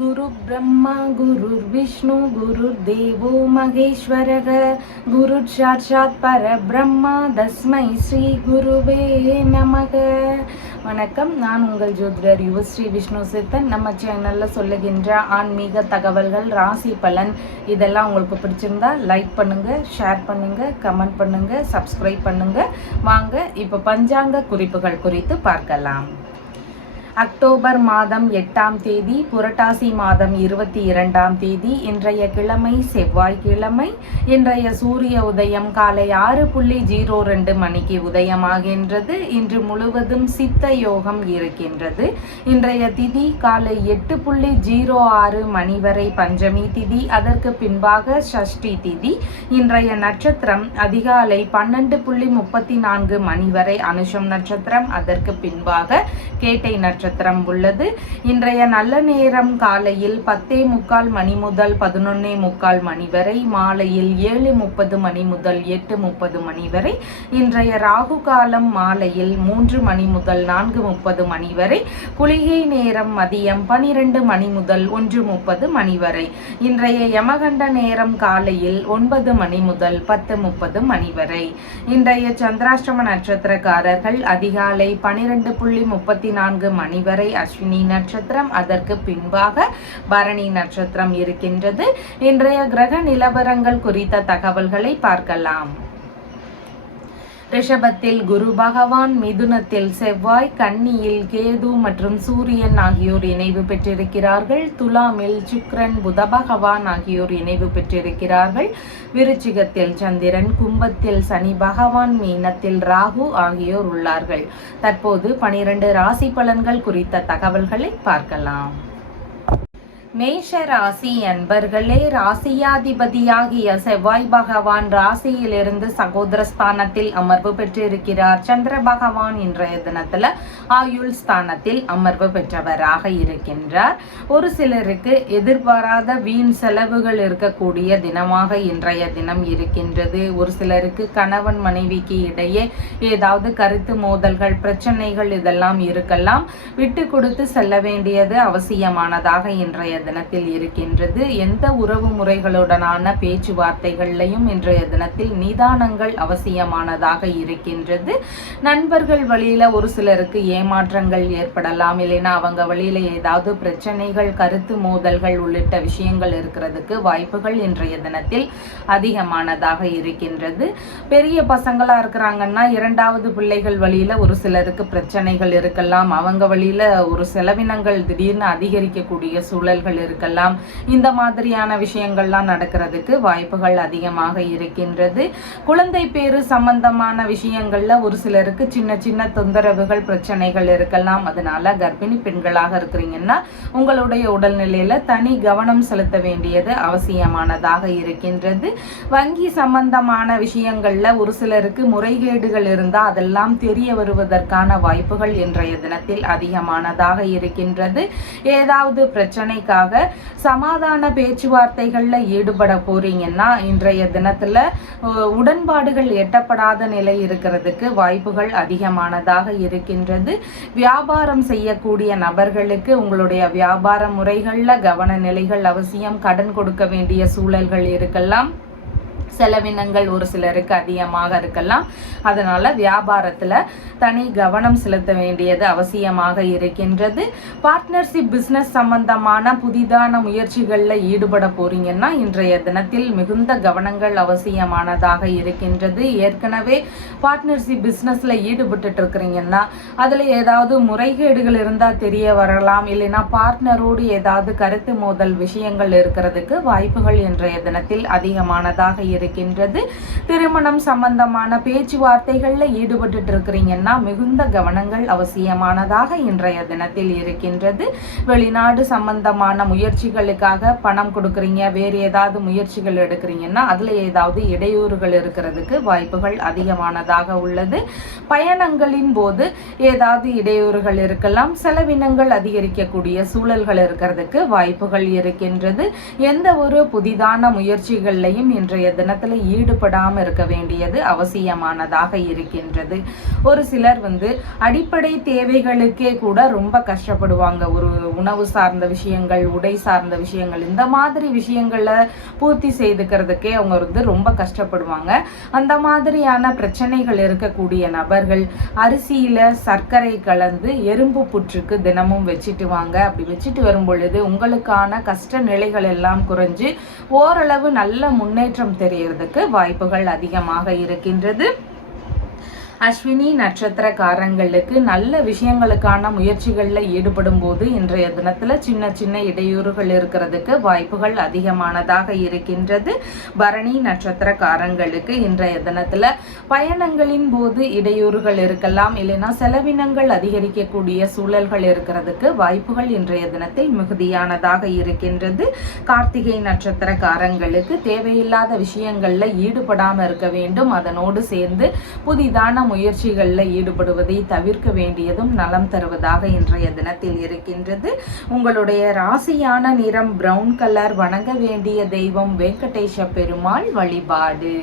गुरु ब्रह्मा गुरुर्विष्णु गुरुर्देवो महेश्वरः गुरु साक्षात् परब्रह्मा तस्मै ஸ்ரீ குருவே நமக. வணக்கம், நான் உங்கள் ஜோதிடர் யுவஸ்ரீ விஷ்ணு சித்தன். நம்ம சேனலில் சொல்லுகின்ற ஆன்மீக தகவல்கள், ராசி பலன் இதெல்லாம் உங்களுக்கு பிடிச்சிருந்தா லைக் பண்ணுங்கள், ஷேர் பண்ணுங்கள், கமெண்ட் பண்ணுங்கள், சப்ஸ்கிரைப் பண்ணுங்கள். வாங்க இப்போ பஞ்சாங்க குறிப்புகள் குறித்து பார்க்கலாம். அக்டோபர் மாதம் 8ஆம் தேதி, புரட்டாசி மாதம் 22ஆம் தேதி. இன்றைய கிழமை செவ்வாய்க்கிழமை. இன்றைய சூரிய உதயம் காலை 6:02 மணிக்கு உதயமாகின்றது. இன்று முழுவதும் சித்த யோகம் இருக்கின்றது. இன்றைய திதி காலை 8:06 மணி வரை பஞ்சமி திதி, அதற்கு பின்பாக சஷ்டி திதி. இன்றைய நட்சத்திரம் அதிகாலை 12:34 மணி வரை அனுஷம் நட்சத்திரம், அதற்கு பின்பாக கேட்டை நட்சத்திரம் உள்ளது. இன்றைய நல்ல நேரம் காலையில் 10:45 மணி முதல் 11:45 மணி வரை, மாலையில் 7:30 மணி முதல் 8:30 மணி வரை. இன்றைய ராகு காலம் மாலையில் 3 மணி முதல் 4:30 மணி வரை. குளிகை நேரம் மதியம் 12 மணி முதல் 1:30 மணி வரை. இன்றைய யமகண்ட நேரம் காலையில் 9 மணி முதல் 10:30 மணி வரை. இன்றைய சந்திராஷ்டம நட்சத்திரக்காரர்கள் அதிகாலை 12:34 மணி வரை அஸ்வினி நட்சத்திரம், அதற்கு பின்பாக பரணி நட்சத்திரம் இருக்கின்றது. இன்றைய கிரக நிலவரங்கள் குறித்த தகவல்களை பார்க்கலாம். ரிஷபத்தில் குரு பகவான், மிதுனத்தில் செவ்வாய், கன்னியில் கேது மற்றும் சூரியன் ஆகியோர் இணைவு பெற்றிருக்கிறார்கள். துலாமில் சுக்கிரன், புத பகவான் ஆகியோர் இணைவு பெற்றிருக்கிறார்கள். விருச்சிகத்தில் சந்திரன், கும்பத்தில் சனி பகவான், மீனத்தில் ராகு ஆகியோர் உள்ளார்கள். தற்போது 12 ராசி பலன்கள் குறித்த தகவல்களை பார்க்கலாம். மேஷ ராசி அன்பர்களே, ராசியாதிபதியாகிய செவ்வாய் பகவான் ராசியிலிருந்து சகோதரஸ்தானத்தில் அமர்வு பெற்றிருக்கிறார். சந்திர பகவான் இன்றைய தினத்துல ஆயுள் ஸ்தானத்தில் அமர்வு பெற்றவராக இருக்கின்றார். ஒரு சிலருக்கு எதிர்பாராத வீண் செலவுகள் இருக்கக்கூடிய தினமாக இன்றைய தினம் இருக்கின்றது. ஒரு சிலருக்கு கணவன் மனைவிக்கு இடையே ஏதாவது கருத்து மோதல்கள், பிரச்சனைகள் இதெல்லாம் இருக்கலாம். விட்டு கொடுத்து செல்ல வேண்டியது அவசியமானதாக இன்றைய தினத்தில் இருக்கின்றது. எந்த உறவு முறைகளுடனான பேச்சுவார்த்தைகளையும் இன்றைய தினத்தில் நிதானங்கள் அவசியமானதாக இருக்கின்றது. நண்பர்கள் வழியில ஒரு சிலருக்கு ஏமாற்றங்கள் ஏற்படலாம், இல்லைன்னா அவங்க வழியில ஏதாவது பிரச்சனைகள், கருத்து மோதல்கள் உள்ளிட்ட விஷயங்கள் இருக்கிறதுக்கு வாய்ப்புகள் இன்றைய தினத்தில் அதிகமானதாக இருக்கின்றது. பெரிய பசங்களா இருக்கிறாங்கன்னா 2வது பிள்ளைகள் வழியில ஒரு சிலருக்கு பிரச்சனைகள் இருக்கலாம். அவங்க வழியில ஒரு செலவினங்கள் திடீர்னு அதிகரிக்கக்கூடிய சூழல்கள் இருக்கலாம். இந்த மாதிரியான விஷயங்கள்லாம் நடக்கிறதுக்கு வாய்ப்புகள் அதிகமாக இருக்கின்றது. குழந்தை பேரு சம்பந்தமான விஷயங்கள்ல ஒரு சிலருக்கு சின்ன சின்ன தொந்தரவுகள், பிரச்சனைகள் இருக்கலாம். அதனால கர்ப்பிணி பெண்களாக இருக்கிறீங்கன்னா உங்களுடைய உடல்நிலையில தனி கவனம் செலுத்த வேண்டியது அவசியமானதாக இருக்கின்றது. வங்கி சம்பந்தமான விஷயங்கள்ல ஒரு சிலருக்கு முறைகேடுகள் இருந்தா அதெல்லாம் தெரிய வருவதற்கான வாய்ப்புகள் இன்றைய தினத்தில் அதிகமானதாக இருக்கின்றது. ஏதாவது பிரச்சனைக்காக சமாதான பேச்சுவார்த்தைகள்ல ஈடுபட போறீங்கன்னா இன்றைய தினத்துல உடன்பாடுகள் எட்டப்படாத நிலை இருக்கிறதுக்கு வாய்ப்புகள் அதிகமானதாக இருக்கின்றது. வியாபாரம் செய்யக்கூடிய நபர்களுக்கு உங்களுடைய வியாபார முறைகள்ல கவன நிலைகள் அவசியம். கடன் கொடுக்க வேண்டிய சூழல்கள் இருக்கலாம். செலவினங்கள் ஒரு சிலருக்கு அதிகமாக இருக்கலாம். அதனால வியாபாரத்துல தனி கவனம் செலுத்த வேண்டியது அவசியமாக இருக்கின்றது. பார்ட்னர்ஷிப் பிசினஸ் சம்பந்தமான புதிதான முயற்சிகள்ல ஈடுபட போறீங்கன்னா இன்றைய தினத்தில் மிகுந்த கவனங்கள் அவசியமானதாக இருக்கின்றது. ஏற்கனவே பார்ட்னர்ஷிப் பிசினஸ்ல ஈடுபட்டு இருக்கிறீங்கன்னா அதுல ஏதாவது முறைகேடுகள் இருந்தா தெரிய வரலாம், இல்லைன்னா பார்ட்னரோடு ஏதாவது கருத்து மோதல் விஷயங்கள் இருக்கிறதுக்கு வாய்ப்புகள் இன்றைய தினத்தில் அதிகமானதாக இருக்கின்றது. திருமணம் சம்பந்தமான பேச்சுவார்த்தைகள்ல ஈடுபட்டு இருக்கிறீங்கன்னா மிகுந்த கவனங்கள் அவசியமானதாக இன்றைய தினத்தில் இருக்கின்றது. வெளிநாடு சம்பந்தமான முயற்சிகளுக்காக பணம் கொடுக்குறீங்க, வேறு ஏதாவது முயற்சிகள் எடுக்கிறீங்கன்னா அதுல ஏதாவது இடையூறுகள் இருக்கிறதுக்கு வாய்ப்புகள் அதிகமானதாக உள்ளது. பயணங்களின் போது ஏதாவது இடையூறுகள் இருக்கலாம். செலவினங்கள் அதிகரிக்கக்கூடிய சூழல்கள் இருக்கிறதுக்கு வாய்ப்புகள் இருக்கின்றது. எந்த ஒரு புதிதான முயற்சிகளையும் இன்றைய தினம் தினத்துல ஈடுபடாமல் இருக்க வேண்டியது அவசியமானதாக இருக்கின்றது. ஒரு சிலர் அடிப்படை தேவைகளுக்கே கூட ரொம்ப கஷ்டப்படுவாங்க. ஒரு உணவு சார்ந்த விஷயங்கள், உடை சார்ந்த விஷயங்கள், இந்த மாதிரி விஷயங்களை பூர்த்தி செய்துக்கிறதுக்கே அவங்க ரொம்ப கஷ்டப்படுவாங்க. அந்த மாதிரியான பிரச்சனைகள் இருக்கக்கூடிய நபர்கள் அரிசியில சர்க்கரை கலந்து எறும்பு புற்றுக்கு தினமும் வச்சுட்டு வாங்க. அப்படி வச்சுட்டு வரும் பொழுது உங்களுக்கான கஷ்ட நிலைகள் எல்லாம் குறைஞ்சு ஓரளவு நல்ல முன்னேற்றம் தெரியறதுக்கு வாய்ப்புகள் அதிகமாக இருக்கின்றது. அஸ்வினி நட்சத்திரக்காரங்களுக்கு நல்ல விஷயங்களுக்கான முயற்சிகளில் ஈடுபடும் போது இன்றைய தினத்துல சின்ன சின்ன இடையூறுகள் இருக்கிறதுக்கு வாய்ப்புகள் அதிகமானதாக இருக்கின்றது. பரணி நட்சத்திரக்காரங்களுக்கு இன்றைய தினத்துல பயணங்களின் போது இடையூறுகள் இருக்கலாம், இல்லைன்னா செலவினங்கள் அதிகரிக்கக்கூடிய சூழல்கள் இருக்கிறதுக்கு வாய்ப்புகள் இன்றைய தினத்தில் மிகுதியானதாக இருக்கின்றது. கார்த்திகை நட்சத்திரக்காரங்களுக்கு தேவையில்லாத விஷயங்கள்ல ஈடுபடாம இருக்க வேண்டும். அதனோடு சேர்ந்து புதிதான முயற்சிகளில் ஈடுபடுவதை தவிர்க்க வேண்டியதும் நலம் தருவதாக இன்றைய தினத்தில் இருக்கின்றது. உங்களுடைய ராசியான நிறம் பிரவுன் கலர். வணங்க வேண்டிய தெய்வம் வெங்கடேஷ பெருமாள் வழிபாடு.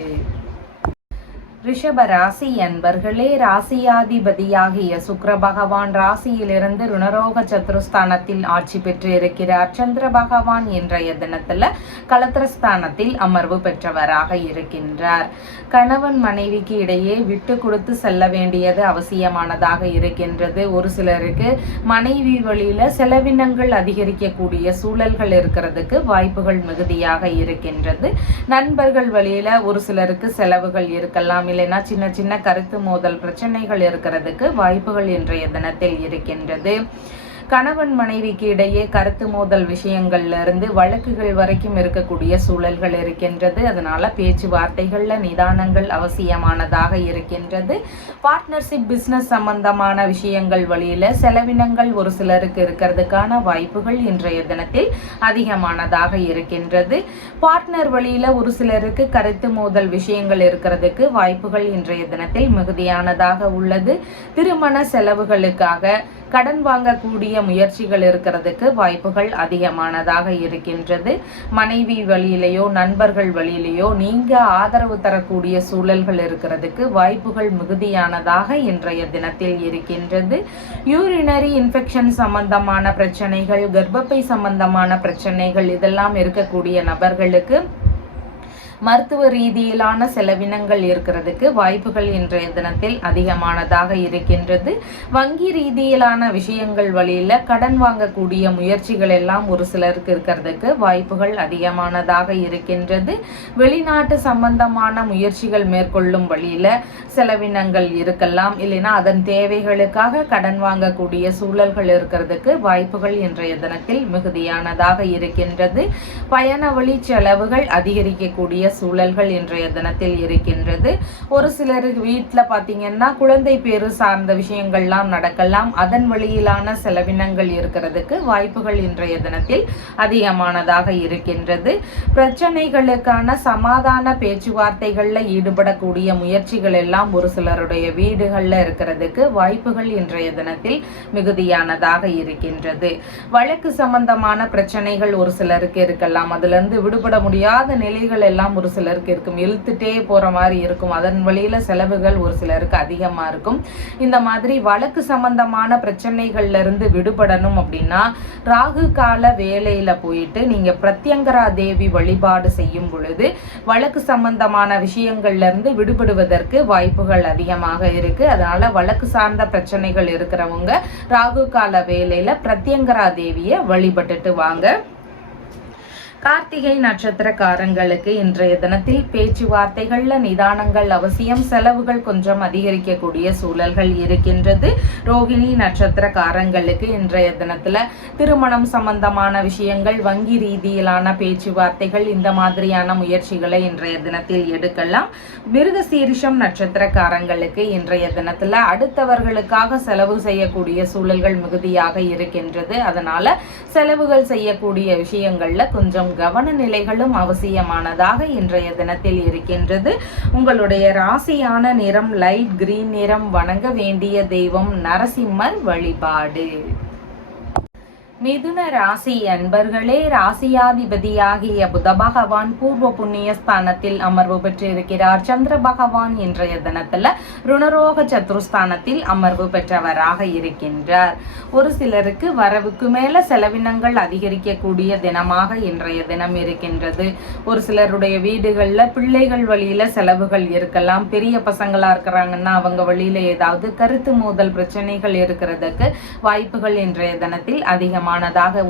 ரிஷப ராசி அன்பர்களே, ராசியாதிபதியாகிய சுக்கிர பகவான் ராசியிலிருந்து ருணரோக சத்துருஸ்தானத்தில் ஆட்சி பெற்று இருக்கிறார். சந்திர பகவான் இன்றைய தினத்துல கலத்திரஸ்தானத்தில் அமர்வு பெற்றவராக இருக்கின்றார். கணவன் மனைவிக்கு இடையே விட்டு கொடுத்து செல்ல வேண்டியது அவசியமானதாக இருக்கின்றது. ஒரு சிலருக்கு மனைவி வழியில செலவினங்கள் அதிகரிக்கக்கூடிய சூழல்கள் இருக்கிறதுக்கு வாய்ப்புகள் மிகுதியாக இருக்கின்றது. நண்பர்கள் வழியில ஒரு சிலருக்கு செலவுகள் இருக்கலாம், இல்லைன்னா சின்ன சின்ன கருத்து மோதல் பிரச்சனைகள் இருக்கிறதுக்கு வாய்ப்புகள் இன்றைய தினத்தில் இருக்கின்றது. கணவன் மனைவிக்கு இடையே கருத்து மோதல் விஷயங்கள்ல இருந்து வழக்குகள் வரைக்கும் இருக்கக்கூடிய சூழல்கள் இருக்கின்றது. அதனால பேச்சுவார்த்தைகள்ல நிதானங்கள் அவசியமானதாக இருக்கின்றது. பார்ட்னர்ஷிப் பிசினஸ் சம்பந்தமான விஷயங்கள் வழியில செலவினங்கள் ஒரு சிலருக்கு இருக்கிறதுக்கான வாய்ப்புகள் இன்றைய தினத்தில் அதிகமானதாக இருக்கின்றது. பார்ட்னர் வழியில ஒரு சிலருக்கு கருத்து மோதல் விஷயங்கள் இருக்கிறதுக்கு வாய்ப்புகள் இன்றைய தினத்தில் மிகுதியானதாக உள்ளது. திருமண செலவுகளுக்காக கடன் வாங்கக்கூடிய முயற்சிகள் இருக்கிறதுக்கு வாய்ப்புகள் அதிகமானதாக இருக்கின்றது. மனைவி வழியிலேயோ நண்பர்கள் வழியிலேயோ நீங்க ஆதரவு தரக்கூடிய சூழல்கள் இருக்கிறதுக்கு வாய்ப்புகள் மிகுதியானதாக இன்றைய தினத்தில் இருக்கின்றது. யூரினரி இன்ஃபெக்ஷன் சம்பந்தமான பிரச்சனைகள், கர்ப்பப்பை சம்பந்தமான பிரச்சனைகள் இதெல்லாம் இருக்கக்கூடிய நபர்களுக்கு மருத்துவ ரீதியிலான செலவினங்கள் இருக்கிறதுக்கு வாய்ப்புகள் இன்றைய தினத்தில் அதிகமானதாக இருக்கின்றது. வங்கி ரீதியிலான விஷயங்கள் வழியில கடன் வாங்கக்கூடிய முயற்சிகள் எல்லாம் ஒரு சிலருக்கு இருக்கிறதுக்கு வாய்ப்புகள் அதிகமானதாக இருக்கின்றது. வெளிநாட்டு சம்பந்தமான முயற்சிகள் மேற்கொள்ளும் வழியில செலவினங்கள் இருக்கலாம், இல்லைன்னா அதன் தேவைகளுக்காக கடன் வாங்கக்கூடிய சூழல்கள் இருக்கிறதுக்கு வாய்ப்புகள் இன்றைய தினத்தில் மிகுதியானதாக இருக்கின்றது. பயண வழி செலவுகள் அதிகரிக்கக்கூடிய சூழல்கள் இன்றைய தினத்தில் இருக்கின்றது. ஒரு சிலருக்கு வீட்டில் பார்த்தீங்கன்னா குழந்தை பேரு சார்ந்த விஷயங்கள்லாம் நடக்கலாம், அதன் வழியிலான செலவினங்கள் இருக்கிறதுக்கு வாய்ப்புகள் இன்றைய தினத்தில் அதிகமானதாக இருக்கின்றது. பிரச்சனைகளுக்கான சமாதான பேச்சுவார்த்தைகள்ல ஈடுபடக்கூடிய முயற்சிகள் எல்லாம் ஒரு சிலருடைய வீடுகள்ல இருக்கிறதுக்கு வாய்ப்புகள் இன்றைய தினத்தில் மிகுதியானதாக இருக்கின்றது. வழக்கு சம்பந்தமான பிரச்சனைகள் ஒரு சிலருக்கு இருக்கலாம், அதுல இருந்து விடுபட முடியாத நிலைகள் எல்லாம் ஒரு சிலருக்கு இருக்கும், இழுத்துட்டே போற மாதிரி இருக்கும், அதன் வழியில செலவுகள் ஒரு சிலருக்கு அதிகமா இருக்கும். இந்த மாதிரி வழக்கு சம்பந்தமான பிரச்சனைகள்ல இருந்து விடுபடணும் அப்படின்னா ராகு கால வேலையில போயிட்டு நீங்க பிரத்யங்கரா தேவி வழிபாடு செய்யும் பொழுது வழக்கு சம்பந்தமான விஷயங்கள்ல இருந்து விடுபடுவதற்கு வாய்ப்புகள் அதிகமாக இருக்கு. அதனால வழக்கு சார்ந்த பிரச்சனைகள் இருக்கிறவங்க ராகு கால வேலையில பிரத்யங்கரா தேவியை வழிபட்டுட்டு வாங்க. கார்த்திகை நட்சத்திரக்காரங்களுக்கு இன்றைய தினத்தில் பேச்சுவார்த்தைகள்ல நிதானங்கள் அவசியம். செலவுகள் கொஞ்சம் அதிகரிக்கக்கூடிய சூழல்கள் இருக்கின்றது. ரோகிணி நட்சத்திரக்காரங்களுக்கு இன்றைய தினத்துல திருமணம் சம்பந்தமான விஷயங்கள், வங்கி ரீதியிலான பேச்சுவார்த்தைகள், இந்த மாதிரியான முயற்சிகளை இன்றைய தினத்தில் எடுக்கலாம். மிருகசீரிஷம் நட்சத்திரக்காரங்களுக்கு இன்றைய தினத்துல அடுத்தவர்களுக்காக செலவு செய்யக்கூடிய சூழல்கள் மிகுதியாக இருக்கின்றது. அதனால செலவுகள் செய்யக்கூடிய விஷயங்கள்ல கொஞ்சம் கவன நிலைகளும் அவசியமானதாக இன்றைய தினத்தில் இருக்கின்றது. உங்களுடைய ராசியான நிறம் லைட் கிரீன் நிறம். வணங்க வேண்டிய தெய்வம் நரசிம்மர் வழிபாடு. மிதுன ராசி அன்பர்களே, ராசியாதிபதியாகிய புத பகவான் பூர்வ புண்ணிய ஸ்தானத்தில் அமர்வு பெற்றிருக்கிறார். சந்திர பகவான் இன்றைய தினத்துல ருணரோக சத்ருஸ்தானத்தில் அமர்வு பெற்றவராக இருக்கின்றார். ஒரு சிலருக்கு வரவுக்கு மேல செலவினங்கள் அதிகரிக்கக்கூடிய தினமாக இன்றைய தினம் இருக்கின்றது. ஒரு சிலருடைய வீடுகள்ல பிள்ளைகள் வழியில செலவுகள் இருக்கலாம். பெரிய பசங்களா இருக்கிறாங்கன்னா அவங்க வழியில ஏதாவது கருத்து மோதல் பிரச்சனைகள் இருக்கிறதுக்கு வாய்ப்புகள் இன்றைய தினத்தில் அதிகமானதாக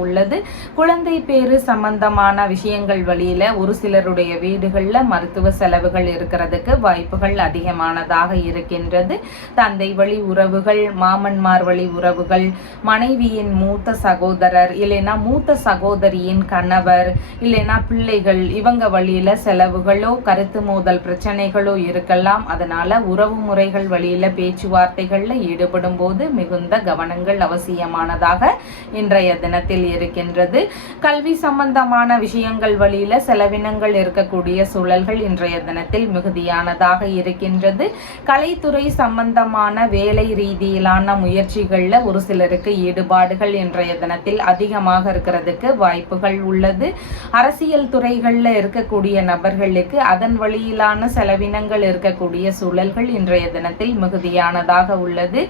உள்ளது. குழந்தை பேரு சம்பந்தமான விஷயங்கள் வழியில ஒரு சிலருடைய வீடுகள்ல மருத்துவ செலவுகள் இருக்கிறதுக்கு வாய்ப்புகள் அதிகமானதாக இருக்கின்றது. தந்தை வழி உறவுகள், மாமன்மார் வழி உறவுகள், மனைவியின் மூத்த சகோதரர் இல்லைன்னா மூத்த சகோதரியின் கணவர் இல்லைன்னா பிள்ளைகள் இவங்க வழியில செலவுகளோ கருத்து மோதல் பிரச்சனைகளோ இருக்கலாம். அதனால உறவு முறைகள் வழியில பேச்சுவார்த்தைகள்ல ஈடுபடும் போது மிகுந்த கவனங்கள் அவசியமானதாக இன்றைய தினத்தில் இருக்கின்றது. கல்வி சம்பந்தமான விஷயங்கள் வழியில செலவினங்கள் இருக்கக்கூடிய சூழல்கள் இன்றைய தினத்தில் மிகுதியானதாக இருக்கின்றது. கலைத்துறை சம்பந்தமான வேலை ரீதியிலான முயற்சிகள்ல ஒரு சிலருக்கு ஈடுபாடுகள் இன்றைய தினத்தில் அதிகமாக இருக்கிறதுக்கு வாய்ப்புகள் உள்ளது. அரசியல் துறைகள்ல இருக்கக்கூடிய நபர்களுக்கு அதன் வழியிலான செலவினங்கள் இருக்கக்கூடிய சூழல்கள் இன்றைய தினத்தில் மிகுதியானதாக உள்ளது.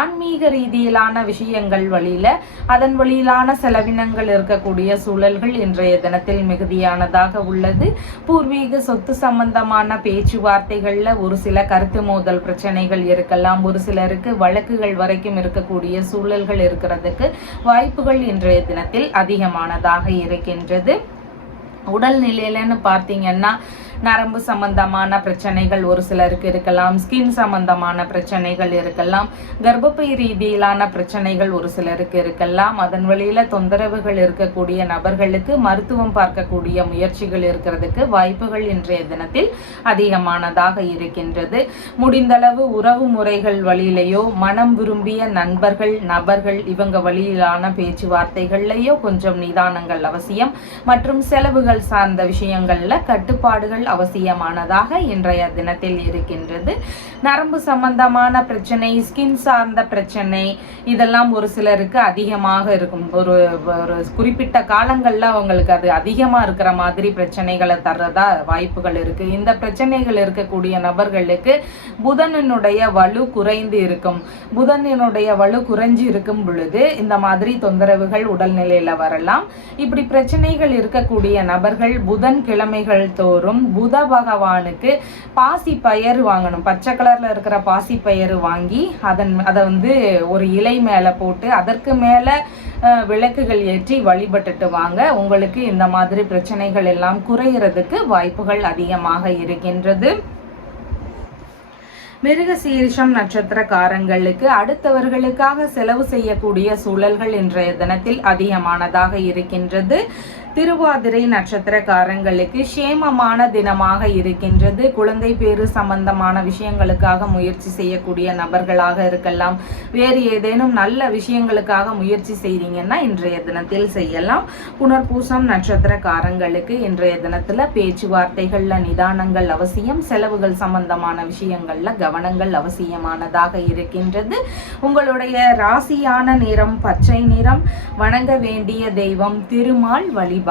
ஆன்மீக ரீதியிலான விஷயங்கள் வழியில அதன் வழியிலான செலவினங்கள் இருக்கக்கூடிய சூழல்கள் இன்றைய தினத்தில் மிகுதியானதாக உள்ளது. பூர்வீக சொத்து சம்பந்தமான பேச்சுவார்த்தைகள்ல ஒரு சில கருத்து மோதல் பிரச்சனைகள் இருக்கலாம். ஒரு சிலருக்கு வழக்குகள் வரைக்கும் இருக்கக்கூடிய சூழல்கள் இருக்கிறதுக்கு வாய்ப்புகள் இன்றைய தினத்தில் அதிகமானதாக இருக்கின்றது. உடல் நிலையிலன்னு பார்த்தீங்கன்னா நரம்பு சம்பந்தமான பிரச்சனைகள் ஒரு சிலருக்கு இருக்கலாம். ஸ்கின் சம்பந்தமான பிரச்சனைகள் இருக்கலாம். கர்ப்பப்பை ரீதியிலான பிரச்சனைகள் ஒரு சிலருக்கு இருக்கலாம். அதன் வழியில தொந்தரவுகள் இருக்கக்கூடிய நபர்களுக்கு மருத்துவம் பார்க்கக்கூடிய முயற்சிகள் இருக்கிறதுக்கு வாய்ப்புகள் இன்றைய தினத்தில் அதிகமானதாக இருக்கின்றது. முடிந்தளவு உறவு முறைகள் வழியிலேயோ மனம் விரும்பிய நபர்கள் இவங்க வழியிலான பேச்சுவார்த்தைகள்லையோ கொஞ்சம் நிதானங்கள் அவசியம். மற்றும் செலவுகள் சார்ந்த விஷயங்கள்ல கட்டுப்பாடுகள் அவசியமானதாக இன்றைய தினத்தில் இருக்கின்றது. நரம்பு சம்பந்தமான பிரச்சனை, ஸ்கின் சார்ந்த பிரச்சனை இதெல்லாம் ஒரு சிலருக்கு அதிகமாக இருக்கும். ஒரு குறிப்பிட்ட காலங்கள்ல அவங்களுக்கு அது அதிகமா இருக்கிற மாதிரி பிரச்சனைகளை தர்றதா வாய்ப்புகள் இருக்கு. இந்த பிரச்சனைகள் இருக்கக்கூடிய நபர்களுக்கு புதனினுடைய வலு குறைந்து இருக்கும். புதனினுடைய வலு குறைஞ்சு இருக்கும் பொழுது இந்த மாதிரி தொந்தரவுகள் உடல்நிலையில வரலாம். இப்படி பிரச்சனைகள் இருக்கக்கூடிய நபர்கள் புதன் கிழமைகள் தோறும் புத பகவானுக்கு பாசி பயிறு வாங்கணும். பச்சை கலர்ல இருக்கிற பாசி பயிறு வாங்கி அதை ஒரு இலை மேல போட்டு அதற்கு மேல விளக்குகள் ஏற்றி வழிபட்டுட்டு வாங்க. உங்களுக்கு இந்த மாதிரி பிரச்சனைகள் எல்லாம் குறைகிறதுக்கு வாய்ப்புகள் அதிகமாக இருக்கின்றது. மிருகசீரிஷம் நட்சத்திரக்காரங்களுக்கு அடுத்தவர்களுக்காக செலவு செய்யக்கூடிய சூழல்கள் இன்றைய தினத்தில் அதிகமானதாக இருக்கின்றது. திருவாதிரை நட்சத்திரக்காரங்களுக்கு சேமமான தினமாக இருக்கின்றது. குழந்தை பேரு சம்பந்தமான விஷயங்களுக்காக முயற்சி செய்யக்கூடிய நபர்களாக இருக்கலாம். வேறு ஏதேனும் நல்ல விஷயங்களுக்காக முயற்சி செய்தீங்கன்னா இன்றைய தினத்தில் செய்யலாம். புனர்பூசம் நட்சத்திரக்காரங்களுக்கு இன்றைய தினத்துல பேச்சுவார்த்தைகள்ல நிதானங்கள் அவசியம். செலவுகள் சம்பந்தமான விஷயங்கள்ல கவனங்கள் அவசியமானதாக இருக்கின்றது. உங்களுடைய ராசியான நிறம் பச்சை நிறம். வணங்க வேண்டிய தெய்வம் திருமால் வழிபாடு.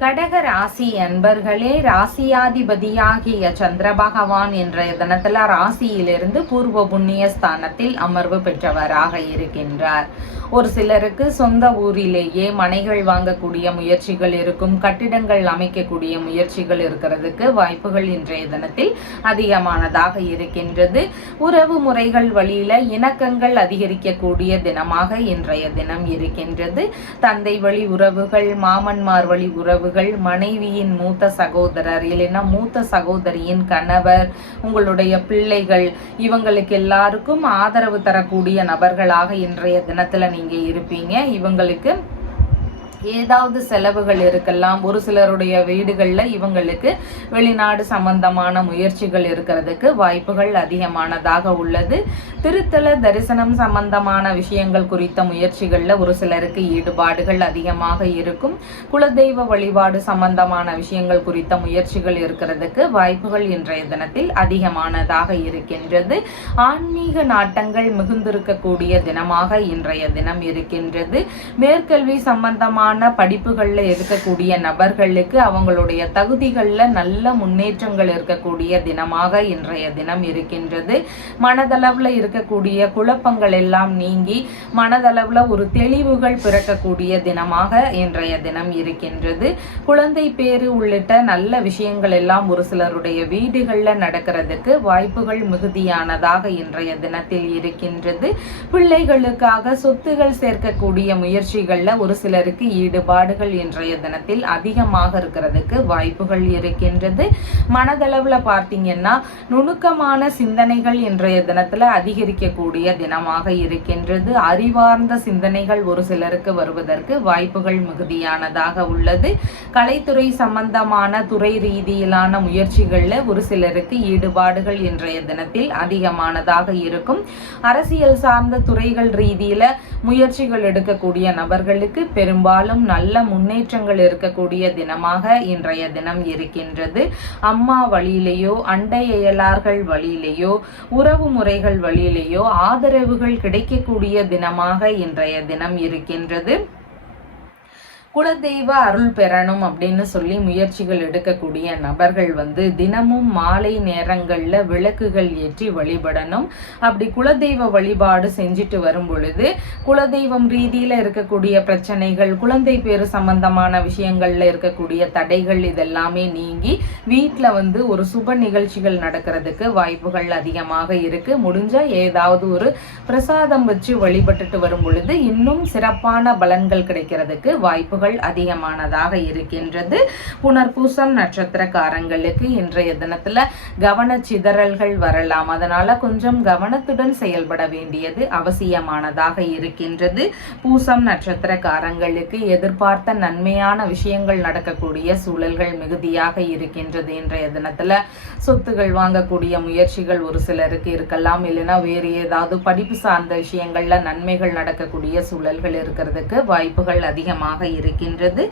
கடக ராசி அன்பர்களே, ராசியாதிபதியாகிய சந்திர பகவான் இன்றைய தினத்துல ராசியிலிருந்து பூர்வ புண்ணிய ஸ்தானத்தில் அமர்வு பெற்றவராக இருக்கின்றார். ஒரு சிலருக்கு சொந்த ஊரிலேயே மனைகள் வாங்கக்கூடிய முயற்சிகள் இருக்கும். கட்டிடங்கள் அமைக்கக்கூடிய முயற்சிகள் இருக்கிறதுக்கு வாய்ப்புகள் இன்றைய தினத்தில் அதிகமானதாக இருக்கின்றது. உறவு முறைகள் வழியில இணக்கங்கள் அதிகரிக்கக்கூடிய தினமாக இன்றைய தினம் இருக்கின்றது. தந்தை வழி உறவுகள், மாமன்மார் வழி உறவுகள், மனைவியின் மூத்த சகோதரர் இல்லைன்னா மூத்த சகோதரியின் கணவர், உங்களுடைய பிள்ளைகள் இவங்களுக்கு எல்லாருக்கும் ஆதரவு தரக்கூடிய நபர்களாக இன்றைய தினத்துல நீங்க இருப்பீங்க. இவங்களுக்கு ஏதாவது செலவுகள் இருக்கலாம். ஒரு சிலருடைய வீடுகளில் இவங்களுக்கு வெளிநாடு சம்பந்தமான முயற்சிகள் இருக்கிறதுக்கு வாய்ப்புகள் அதிகமானதாக உள்ளது. திருத்தல தரிசனம் சம்பந்தமான விஷயங்கள் குறித்த முயற்சிகளில் ஒரு சிலருக்கு ஈடுபாடுகள் அதிகமாக இருக்கும். குலதெய்வ வழிபாடு சம்பந்தமான விஷயங்கள் குறித்த முயற்சிகள் இருக்கிறதுக்கு வாய்ப்புகள் இன்றைய தினத்தில் அதிகமானதாக இருக்கின்றது. ஆன்மீக நாட்டங்கள் மிகுந்திருக்கக்கூடிய தினமாக இன்றைய தினம் இருக்கின்றது. மேற்கல்வி சம்பந்தமான படிப்புகளில் இருக்கக்கூடிய நபர்களுக்கு அவங்களுடைய தகுதிகளில் நல்ல முன்னேற்றங்கள் இருக்கக்கூடிய தினமாக இன்றைய தினம் இருக்கின்றது. மனதளவில் இருக்கக்கூடிய குழப்பங்கள் எல்லாம் நீங்கி மனதளவில் ஒரு தெளிவுகள் பிறக்கக்கூடிய தினமாக இன்றைய தினம் இருக்கின்றது. குழந்தை பேறு உள்ளிட்ட நல்ல விஷயங்கள் எல்லாம் ஒரு சிலருடைய வீடுகளில் நடக்கிறதுக்கு வாய்ப்புகள் மிகுதியானதாக இன்றைய தினத்தில் இருக்கின்றது. பிள்ளைகளுக்காக சொத்துகள் சேர்க்கக்கூடிய முயற்சிகளில் ஒரு சிலருக்கு ஈடுபாடுகள் இன்றைய தினத்தில் அதிகமாக இருக்கிறதுக்கு வாய்ப்புகள் இருக்கின்றது. மனதளவில் பார்த்தீங்கன்னா நுணுக்கமான சிந்தனைகள் இன்றைய தினத்தில் அதிகரிக்கக்கூடிய தினமாக இருக்கின்றது. அறிவார்ந்த சிந்தனைகள் ஒரு சிலருக்கு வருவதற்கு வாய்ப்புகள் மிகுதியானதாக உள்ளது. கலைத்துறை சம்பந்தமான துறை ரீதியிலான முயற்சிகளில் ஒரு சிலருக்கு ஈடுபாடுகள் இன்றைய தினத்தில் அதிகமானதாக இருக்கும். அரசியல் சார்ந்த துறைகள் ரீதியில முயற்சிகள் எடுக்கக்கூடிய நபர்களுக்கு பெரும்பாலும் நல்ல முன்னேற்றங்கள் இருக்கக்கூடிய தினமாக இன்றைய தினம் இருக்கின்றது. அம்மா வழியிலேயோ அண்டை அயலார்கள் வழியிலேயோ உறவு முறைகள் வழியிலேயோ ஆதரவுகள் கிடைக்கக்கூடிய தினமாக இன்றைய தினம் இருக்கின்றது. குலதெய்வ அருள் பெறணும் அப்படின்னு சொல்லி முயற்சிகள் எடுக்கக்கூடிய நபர்கள் தினமும் மாலை நேரங்களில் விளக்குகள் ஏற்றி வழிபடணும். அப்படி குலதெய்வ வழிபாடு செஞ்சுட்டு வரும் பொழுது குலதெய்வம் ரீதியில் இருக்கக்கூடிய பிரச்சனைகள், குழந்தை பேரு சம்பந்தமான விஷயங்கள்ல இருக்கக்கூடிய தடைகள் இதெல்லாமே நீங்கி வீட்டில் ஒரு சுப நிகழ்ச்சிகள் நடக்கிறதுக்கு வாய்ப்புகள் அதிகமாக இருக்கு. முடிஞ்ச ஏதாவது ஒரு பிரசாதம் வச்சு வழிபட்டுட்டு வரும் பொழுது இன்னும் சிறப்பான பலன்கள் கிடைக்கிறதுக்கு வாய்ப்புகள் அதிகமானதாக இருக்கின்றது. புனர்பூசம் நட்சத்திரக்காரங்களுக்கு இன்றைய தினத்துல கவன சிதறல்கள் வரலாம். அதனால கொஞ்சம் கவனத்துடன் செயல்பட வேண்டியது அவசியமானதாக இருக்கின்றது. பூசம் நட்சத்திரக்காரங்களுக்கு எதிர்பார்த்த நன்மையான விஷயங்கள் நடக்கக்கூடிய சூழல்கள் மிகுதியாக இருக்கின்றது. இன்றைய தினத்துல சொத்துகள் வாங்கக்கூடிய முயற்சிகள் ஒரு சிலருக்கு இருக்கலாம். இல்லைன்னா வேறு ஏதாவது படிப்பு சார்ந்த விஷயங்கள்ல நன்மைகள் நடக்கக்கூடிய சூழல்கள் இருக்கிறதுக்கு வாய்ப்புகள் அதிகமாக இருக்கின்றது.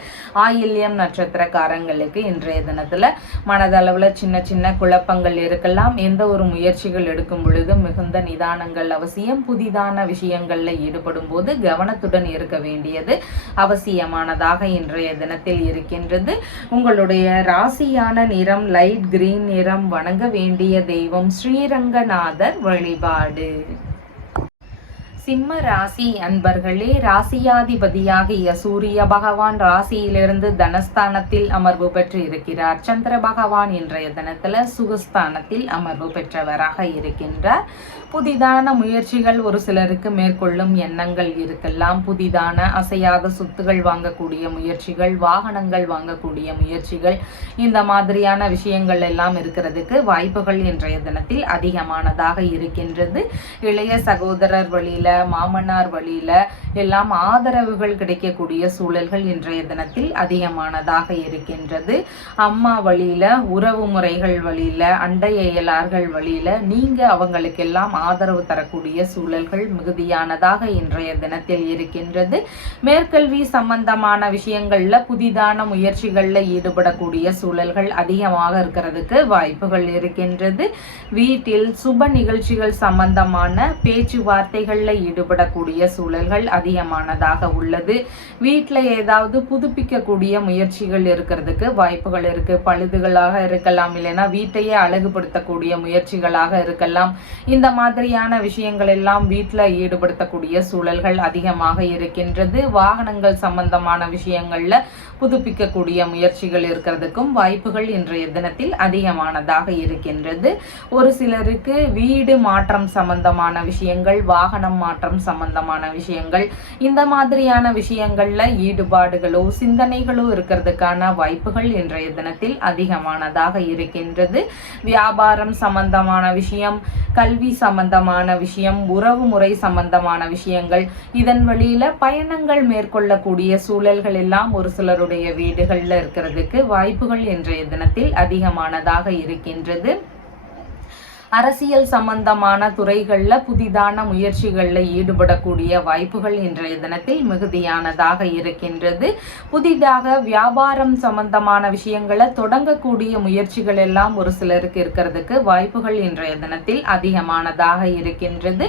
ஆயில்யம் நட்சத்திரக்காரங்களுக்கு இன்றைய தினத்துல மனதளவுல சின்ன சின்ன குழப்பங்கள் இருக்கலாம். எந்த ஒரு முயற்சிகள் எடுக்கும் பொழுது மிகுந்த நிதானங்கள் அவசியம். புதிதான விஷயங்கள்ல ஈடுபடும் போது கவனத்துடன் இருக்க வேண்டியது அவசியமானதாக இன்றைய தினத்தில் இருக்கின்றது. உங்களுடைய ராசியான நிறம் லைட் கிரீன் நிறம். வணங்க வேண்டிய தெய்வம் ஸ்ரீரங்கநாதர் வழிபாடு. சிம்ம ராசி அன்பர்களே, ராசியாதிபதியாகிய சூரிய பகவான் ராசியிலிருந்து தனஸ்தானத்தில் அமர்வு பெற்று இருக்கிறார். சந்திர பகவான் இன்றைய தினத்துல சுகஸ்தானத்தில் அமர்வு பெற்றவராக இருக்கின்றார். புதிதான முயற்சிகள் ஒரு சிலருக்கு மேற்கொள்ளும் எண்ணங்கள் இருக்கலாம். புதிதான அசையாத சொத்துகள் வாங்கக்கூடிய முயற்சிகள், வாகனங்கள் வாங்கக்கூடிய முயற்சிகள், இந்த மாதிரியான விஷயங்கள் எல்லாம் இருக்கிறதுக்கு வாய்ப்புகள் இன்றைய தினத்தில் அதிகமானதாக இருக்கின்றது. இளைய சகோதரர் வழியில, மாமனார் வழியில எல்லாம் ஆதரவுகள் கிடைக்கக்கூடிய சூழல்கள் இன்றைய தினத்தில் அதிகமானதாக இருக்கின்றது. அம்மா வழியில, உறவு முறைகள் வழியில, அண்டை அயலார்கள் வழியில நீங்க அவங்களுக்கெல்லாம் ஆதரவு தரக்கூடிய சூழல்கள் மிகுதியானதாக இன்றைய தினத்தில் இருக்கின்றது. மேற்கல்வி சம்பந்தமான விஷயங்கள்ல புதிதான முயற்சிகள்ல ஈடுபடக்கூடிய சூழல்கள் அதிகமாக இருக்கிறதுக்கு வாய்ப்புகள் இருக்கின்றது. வீட்டில் சுப நிகழ்ச்சிகள் சம்பந்தமான பேச்சுவார்த்தைகள்ல ஈடுபடக்கூடிய சூழல்கள் அதிகமானதாக உள்ளது. வீட்டில் ஏதாவது புதுப்பிக்கக்கூடிய முயற்சிகள் இருக்கிறதுக்கு வாய்ப்புகள் இருக்கு. பழுதுகளாக இருக்கலாம், இல்லைன்னா வீட்டையே அழகுபடுத்தக்கூடிய முயற்சிகளாக இருக்கலாம். இந்த மாதிரியான விஷயங்கள் எல்லாம் வீட்டில் ஈடுபடுத்தக்கூடிய சூழல்கள் அதிகமாக இருக்கின்றது. வாகனங்கள் சம்பந்தமான விஷயங்கள்ல புதுப்பிக்கக்கூடிய முயற்சிகள் இருக்கிறதுக்கும் வாய்ப்புகள் இன்றைய தினத்தில் அதிகமானதாக இருக்கின்றது. ஒரு சிலருக்கு வீடு மாற்றம் சம்பந்தமான விஷயங்கள், வாகனம் இடமாற்றம் சம்பந்தமான விஷயங்கள், இந்த மாதிரியான விஷயங்கள்ல ஈடுபாடுகளோ சிந்தனைகளோ இருக்கிறதுக்கான வாய்ப்புகள் இன்றைய தினத்தில் அதிகமானதாக இருக்கின்றது. வியாபாரம் சம்பந்தமான விஷயம், கல்வி சம்பந்தமான விஷயம், உறவு முறை சம்பந்தமான விஷயங்கள், இதன் வழியில பயணங்கள் மேற்கொள்ளக்கூடிய சூழல்கள் எல்லாம் ஒரு சிலருடைய வீடுகள்ல இருக்கிறதுக்கு வாய்ப்புகள் இன்றைய தினத்தில் அதிகமானதாக இருக்கின்றது. அரசியல் சம்பந்தமான துறைகள்ல புதிதான முயற்சிகள்ல ஈடுபடக்கூடிய வாய்ப்புகள் இன்றைய தினத்தில் மிகுதியானதாக இருக்கின்றது. புதிதாக வியாபாரம் சம்பந்தமான விஷயங்களை தொடங்கக்கூடிய முயற்சிகள் எல்லாம் ஒரு சிலருக்கு இருக்கிறதுக்கு வாய்ப்புகள் இன்றைய தினத்தில் அதிகமானதாக இருக்கின்றது.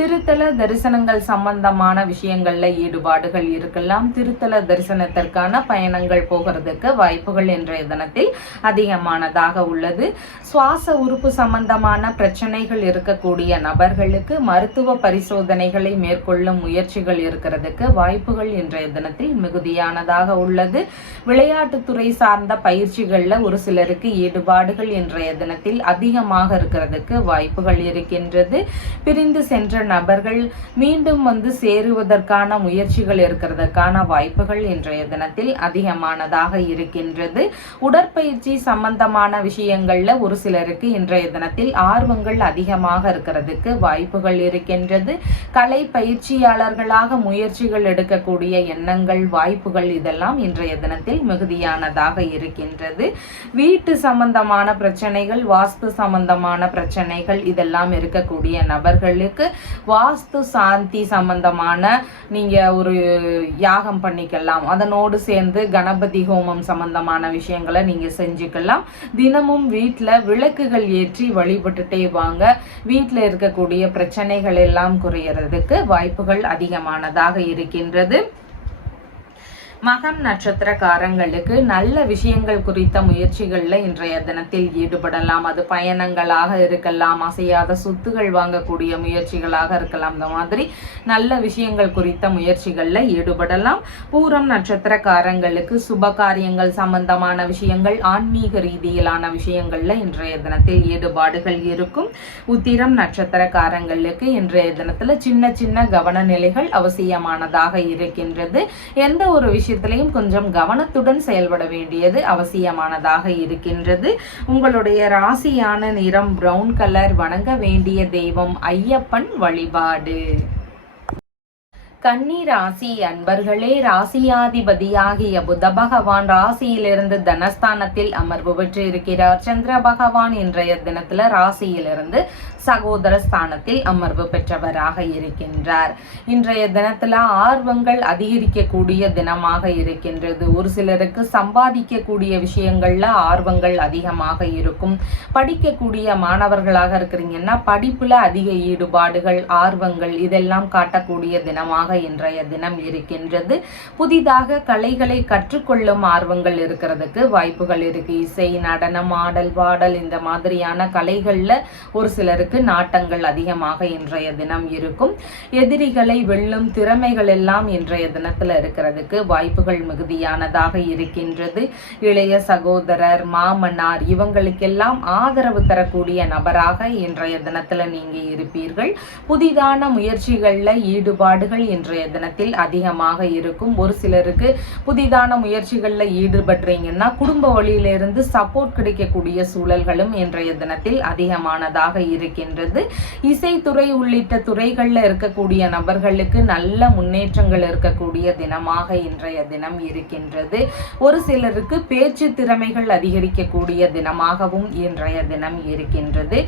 திருத்தல தரிசனங்கள் சம்பந்தமான விஷயங்கள்ல ஈடுபாடுகள் இருக்கலாம். திருத்தல தரிசனத்திற்கான பயணங்கள் போகிறதுக்கு வாய்ப்புகள் இன்றைய தினத்தில் அதிகமானதாக உள்ளது. சுவாச உறுப்பு சம்பந்தமான பிரச்சனைகள் இருக்கக்கூடிய நபர்களுக்கு மருத்துவ பரிசோதனைகளை மேற்கொள்ளும் முயற்சிகள் இருக்கிறதுக்கு வாய்ப்புகள் இன்றைய தினத்தில் மிகுதியானதாக உள்ளது. விளையாட்டுத்துறை சார்ந்த பயிற்சிகள்ல ஒரு சிலருக்கு ஈடுபாடுகள் இன்றைய தினத்தில் அதிகமாக இருக்கிறதுக்கு வாய்ப்புகள் இருக்கின்றது. பிரிந்து சென்ற நபர்கள் மீண்டும் சேருவதற்கான முயற்சிகள் இருக்கிறதுக்கான வாய்ப்புகள் இன்றைய தினத்தில் அதிகமானதாக இருக்கின்றது. உடற்பயிற்சி சம்பந்தமான விஷயங்கள்ல ஒரு சிலருக்கு இன்றைய தினத்தில் ஆர்வங்கள் அதிகமாக இருக்கிறதுக்கு வாய்ப்புகள் இருக்கின்றது. கலை பயிற்சியாளர்களாக முயற்சிகள் எடுக்கக்கூடிய எண்ணங்கள், வாய்ப்புகள் இதெல்லாம் இன்றைய தினத்தில் மிகுதியானதாக இருக்கின்றது. வீட்டு சம்பந்தமான பிரச்சனைகள், வாஸ்து சம்பந்தமான பிரச்சனைகள் இதெல்லாம் இருக்கக்கூடிய நபர்களுக்கு வாஸ்து சாந்தி சம்பந்தமான நீங்க ஒரு யாகம் பண்ணிக்கலாம். அதனோடு சேர்ந்து கணபதி ஹோமம் சம்பந்தமான விஷயங்களை நீங்க செஞ்சுக்கலாம். தினமும் வீட்டுல விளக்குகள் ஏற்றி வழிபட்டுட்டே வாங்க. வீட்டில் இருக்கக்கூடிய பிரச்சனைகள் எல்லாம் குறையறதுக்கு வாய்ப்புகள் அதிகமானதாக இருக்கின்றது. மகம் நட்சத்திரக்காரங்களுக்கு நல்ல விஷயங்கள் குறித்த முயற்சிகள்ல இன்றைய தினத்தில் ஈடுபடலாம். அது பயணங்களாக இருக்கலாம், அசையாத சொத்துகள் வாங்கக்கூடிய முயற்சிகளாக இருக்கலாம். இந்த மாதிரி நல்ல விஷயங்கள் குறித்த முயற்சிகள்ல ஈடுபடலாம். பூரம் நட்சத்திரக்காரங்களுக்கு சுப காரியங்கள் சம்பந்தமான விஷயங்கள், ஆன்மீக ரீதியிலான விஷயங்கள்ல இன்றைய தினத்தில் ஈடுபாடுகள் இருக்கும். உத்திரம் நட்சத்திரக்காரங்களுக்கு இன்றைய தினத்துல சின்ன சின்ன கவன நிலைகள் அவசியமானதாக இருக்கின்றது. எந்த ஒரு விஷயத்திலையும் கொஞ்சம் கவனத்துடன் செயல்பட வேண்டியது அவசியமானதாக இருக்கின்றது. உங்களுடைய ராசியான நிறம் பிரவுன் கலர். வணங்க வேண்டிய தெய்வம் ஐயப்பன் வழிபாடு. கன்னி ராசி அன்பர்களே, ராசியாதிபதியாகிய புத பகவான் ராசியிலிருந்து தனஸ்தானத்தில் அமர்வு பெற்று இருக்கிறார். சந்திர பகவான் இன்றைய தினத்துல ராசியிலிருந்து சகோதர ஸ்தானத்தில் அமர்வு பெற்றவராக இருக்கின்றார். இன்றைய தினத்துல ஆர்வங்கள் அதிகரிக்கக்கூடிய தினமாக இருக்கின்றது. ஒரு சிலருக்கு சம்பாதிக்கக்கூடிய விஷயங்கள்ல ஆர்வங்கள் அதிகமாக இருக்கும். படிக்கக்கூடிய மாணவர்களாக இருக்கிறீங்கன்னா படிப்புல அதிக ஈடுபாடுகள், ஆர்வங்கள் இதெல்லாம் காட்டக்கூடிய தினமாக இன்றைய தினம் இருக்கின்றது. புதிதாக கலைகளை கற்றுக்கொள்ளும் ஆர்வங்கள் இருக்கிறதுக்கு வாய்ப்புகள் இருக்கு. இசை, நடனம், ஆடல், பாடல் இந்த மாதிரியான கலைகள்ல ஒரு சிலருக்கு நாட்டங்கள் அதிகமாக இன்றைய தினம் இருக்கும். எதிரிகளை வெல்லும் திறமைகள் எல்லாம் இன்றைய தினத்துல இருக்கிறதுக்கு வாய்ப்புகள் மிகுதியானதாக இருக்கின்றது. இளைய சகோதரர், மாமனார் இவங்களுக்கெல்லாம் ஆதரவு தரக்கூடிய நபராக இன்றைய தினத்துல நீங்க இருப்பீர்கள். புதிதான முயற்சிகள்ல ஈடுபாடுகள் இன்றைய தினத்தில் அதிகமாக இருக்கும். ஒரு சிலருக்கு புதிதான முயற்சிகள்ல ஈடுபடுறீங்கன்னா குடும்ப வழியிலிருந்து சப்போர்ட் கிடைக்கக்கூடிய சூழல்களும் இன்றைய தினத்தில் அதிகமானதாக இருக்கின்றது. இசைத்துறை உள்ளிட்ட துறைகள்ல இருக்கக்கூடிய நபர்களுக்கு நல்ல முன்னேற்றங்கள் இருக்கக்கூடிய தினமாக இன்றைய தினம் இருக்கின்றது. ஒரு சிலருக்கு பேச்சு திறமைகள் அதிகரிக்கக்கூடிய தினமாகவும் இன்றைய தினம் இருக்கின்றது.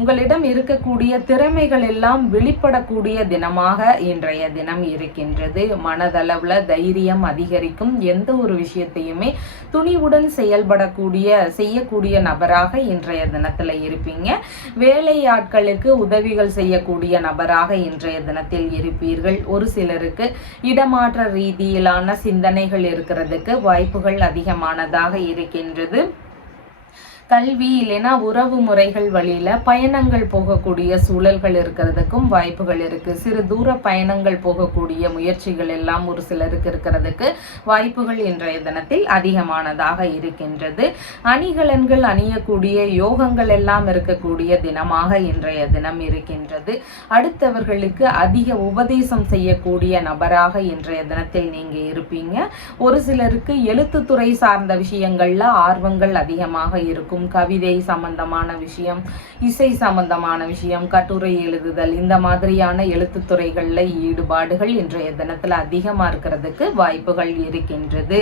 உங்களிடம் இருக்கக்கூடிய திறமைகள் எல்லாம் வெளிப்படக்கூடிய தினமாக இன்றைய தினம் இருக்கின்றது. மனதளவுல தைரியம் அதிகரிக்கும். எந்த ஒரு விஷயத்தையுமே துணிவுடன் செய்யக்கூடிய நபராக இன்றைய தினத்துல இருப்பீங்க. வேலையாட்களுக்கு உதவிகள் செய்யக்கூடிய நபராக இன்றைய தினத்தில் இருப்பீர்கள். ஒரு சிலருக்கு இடமாற்ற ரீதியிலான சிந்தனைகள் இருக்கிறதுக்கு வாய்ப்புகள் அதிகமானதாக இருக்கின்றது. கல்வி இல்லைன்னா உறவு முறைகள் வழியில பயணங்கள் போகக்கூடிய சூழல்கள் இருக்கிறதுக்கும் வாய்ப்புகள் இருக்கு. சிறு தூர பயணங்கள் போகக்கூடிய முயற்சிகள் எல்லாம் ஒரு சிலருக்கு இருக்கிறதுக்கு வாய்ப்புகள் இன்றைய தினத்தில் அதிகமானதாக இருக்கின்றது. அணிகலன்கள் அணியக்கூடிய யோகங்கள் எல்லாம் இருக்கக்கூடிய தினமாக இன்றைய தினம் இருக்கின்றது. அடுத்தவர்களுக்கு அதிக உபதேசம் செய்யக்கூடிய நபராக இன்றைய தினத்தில் நீங்க இருப்பீங்க. ஒரு சிலருக்கு எழுத்துத்துறை சார்ந்த விஷயங்கள்ல ஆர்வங்கள் அதிகமாக இருக்கும். கவிதை சம்பந்தமான விஷயம், இசை சம்பந்தமான விஷயம், கட்டுரை எழுதுதல், இந்த மாதிரியான எழுத்துத்துறைகள்ல ஈடுபாடுகள் இன்றைய தினத்துல அதிகமா இருக்கிறதுக்கு வாய்ப்புகள் இருக்கின்றது.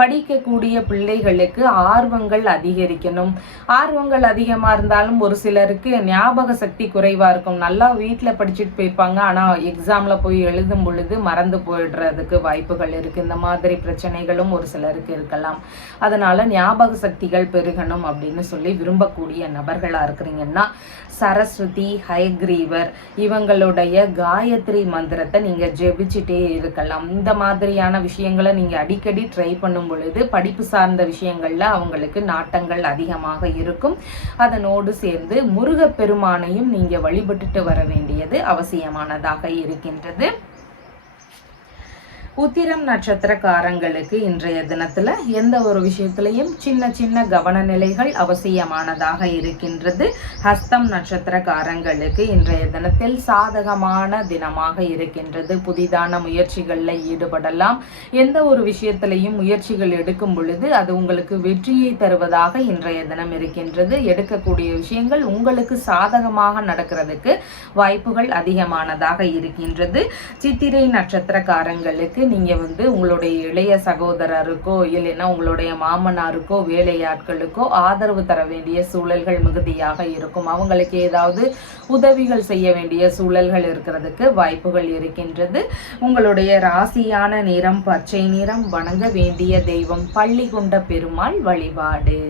படிக்கக்கூடிய பிள்ளைகளுக்கு ஆர்வங்கள் அதிகரிக்கணும். ஆர்வங்கள் அதிகமா இருந்தாலும் ஒரு சிலருக்கு ஞாபக சக்தி குறைவா இருக்கும். நல்லா வீட்டுல படிச்சுட்டு போயிருப்பாங்க, ஆனா எக்ஸாம்ல போய் எழுதும் பொழுது மறந்து போயிடுறதுக்கு வாய்ப்புகள் இருக்கு. இந்த மாதிரி பிரச்சனைகளும் ஒரு சிலருக்கு இருக்கலாம். அதனால ஞாபக சக்திகள் பெருகணும் அப்படின்னு சொல்லி விரும்பக்கூடிய நபர்களா இருக்கிறீங்கன்னா சரஸ்வதி, ஹயக்ரீவர் இவங்களுடைய காயத்ரி மந்திரத்தை நீங்க ஜெபிச்சுட்டே இருக்கலாம். இந்த மாதிரியான விஷயங்களை நீங்க அடிக்கடி ட்ரை பண்ணும் பொழுது படிப்பு சார்ந்த விஷயங்கள்ல அவங்களுக்கு நாட்டங்கள் அதிகமாக இருக்கும். அதனோடு சேர்ந்து முருகப்பெருமானையும் நீங்க வழிபட்டுட்டு வர வேண்டியது அவசியமானதாக இருக்கின்றது. உத்திரம் நட்சத்திரக்காரங்களுக்கு இன்றைய தினத்துல எந்த ஒரு விஷயத்திலையும் சின்ன சின்ன கவனநிலைகள் அவசியமானதாக இருக்கின்றது. ஹஸ்தம் நட்சத்திரக்காரங்களுக்கு இன்றைய தினத்தில் சாதகமான தினமாக இருக்கின்றது. புதிதான முயற்சிகள்ல ஈடுபடலாம். எந்த ஒரு விஷயத்திலையும் முயற்சிகள் எடுக்கும் பொழுது அது உங்களுக்கு வெற்றியை தருவதாக இன்றைய தினம் இருக்கின்றது. எடுக்கக்கூடிய விஷயங்கள் உங்களுக்கு சாதகமாக நடக்கிறதுக்கு வாய்ப்புகள் அதிகமானதாக இருக்கின்றது. சித்திரை நட்சத்திரக்காரங்களுக்கு நீங்க உங்களுடைய இளைய சகோதரருக்கோ இல்லைன்னா உங்களுடைய மாமனாருக்கோ வேலையாட்களுக்கோ ஆதரவு தர வேண்டிய சூழல்கள் மிகுதியாக இருக்கும். அவங்களுக்கு ஏதாவது உதவிகள் செய்ய வேண்டிய சூழல்கள் இருக்கிறதுக்கு வாய்ப்புகள் இருக்கின்றது. உங்களுடைய ராசியான நிறம் பச்சை நிறம். வணங்க வேண்டிய தெய்வம் பள்ளிகொண்ட பெருமாள் வழிபாடு.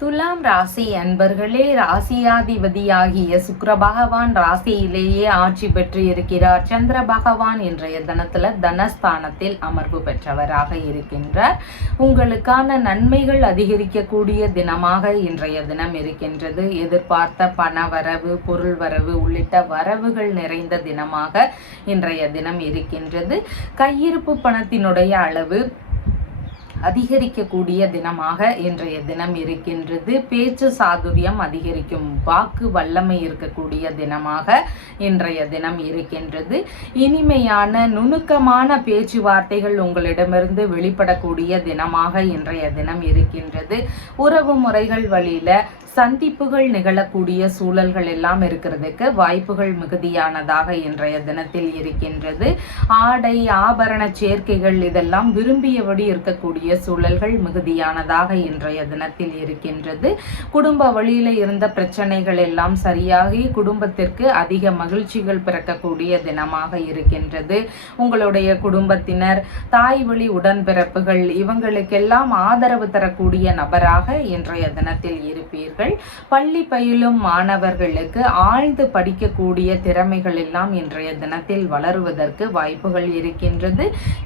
துலாம் ராசி அன்பர்களே, ராசியாதிபதியாகிய சுக்கிர பகவான் ராசியிலேயே ஆட்சி பெற்று இருக்கிறார். சந்திர பகவான் இன்றைய தினத்துல தனஸ்தானத்தில் அமர்வு பெற்றவராக இருக்கின்றார். உங்களுக்கான நன்மைகள் அதிகரிக்கக்கூடிய தினமாக இன்றைய தினம் இருக்கின்றது. எதிர்பார்த்த பண வரவு, பொருள் வரவு உள்ளிட்ட வரவுகள் நிறைந்த தினமாக இன்றைய தினம் இருக்கின்றது. கையிருப்பு பணத்தினுடைய அளவு அதிகரிக்கக்கூடிய தினமாக இன்றைய தினம் இருக்கின்றது. பேச்சு சாதுரியம் அதிகரிக்கும். வாக்கு வல்லமை இருக்கக்கூடிய தினமாக இன்றைய தினம் இருக்கின்றது. இனிமையான நுணுக்கமான பேச்சுவார்த்தைகள் உங்களிடமிருந்து வெளிப்படக்கூடிய தினமாக இன்றைய தினம் இருக்கின்றது. உறவு முறைகள் வழியில சந்திப்புகள் நிகழக்கூடிய சூழல்கள் எல்லாம் இருக்கிறதுக்கு வாய்ப்புகள் மிகுதியானதாக இன்றைய தினத்தில் இருக்கின்றது. ஆடை ஆபரண சேர்க்கைகள் இதெல்லாம் விரும்பியபடி இருக்கக்கூடிய சூழல்கள் மிகுதியானதாக இன்றைய தினத்தில் இருக்கின்றது. குடும்ப வழியில இருந்த பிரச்சனைகள் எல்லாம் சரியாகி குடும்பத்திற்கு அதிக மகிழ்ச்சிகள் பிறக்கக்கூடிய தினமாக இருக்கின்றது. உங்களுடைய குடும்பத்தினர், தாய் வழி உடன்பிறப்புகள் இவங்களுக்கெல்லாம் ஆதரவு தரக்கூடிய நபராக இன்றைய தினத்தில் இருப்பீர்கள். பள்ளி பயிலும் மாணவர்களுக்கு ஆழ்ந்து படிக்கக்கூடிய திறமைகள் எல்லாம் இன்றைய தினத்தில் வளருவதற்கு வாய்ப்புகள் இருக்கின்றது.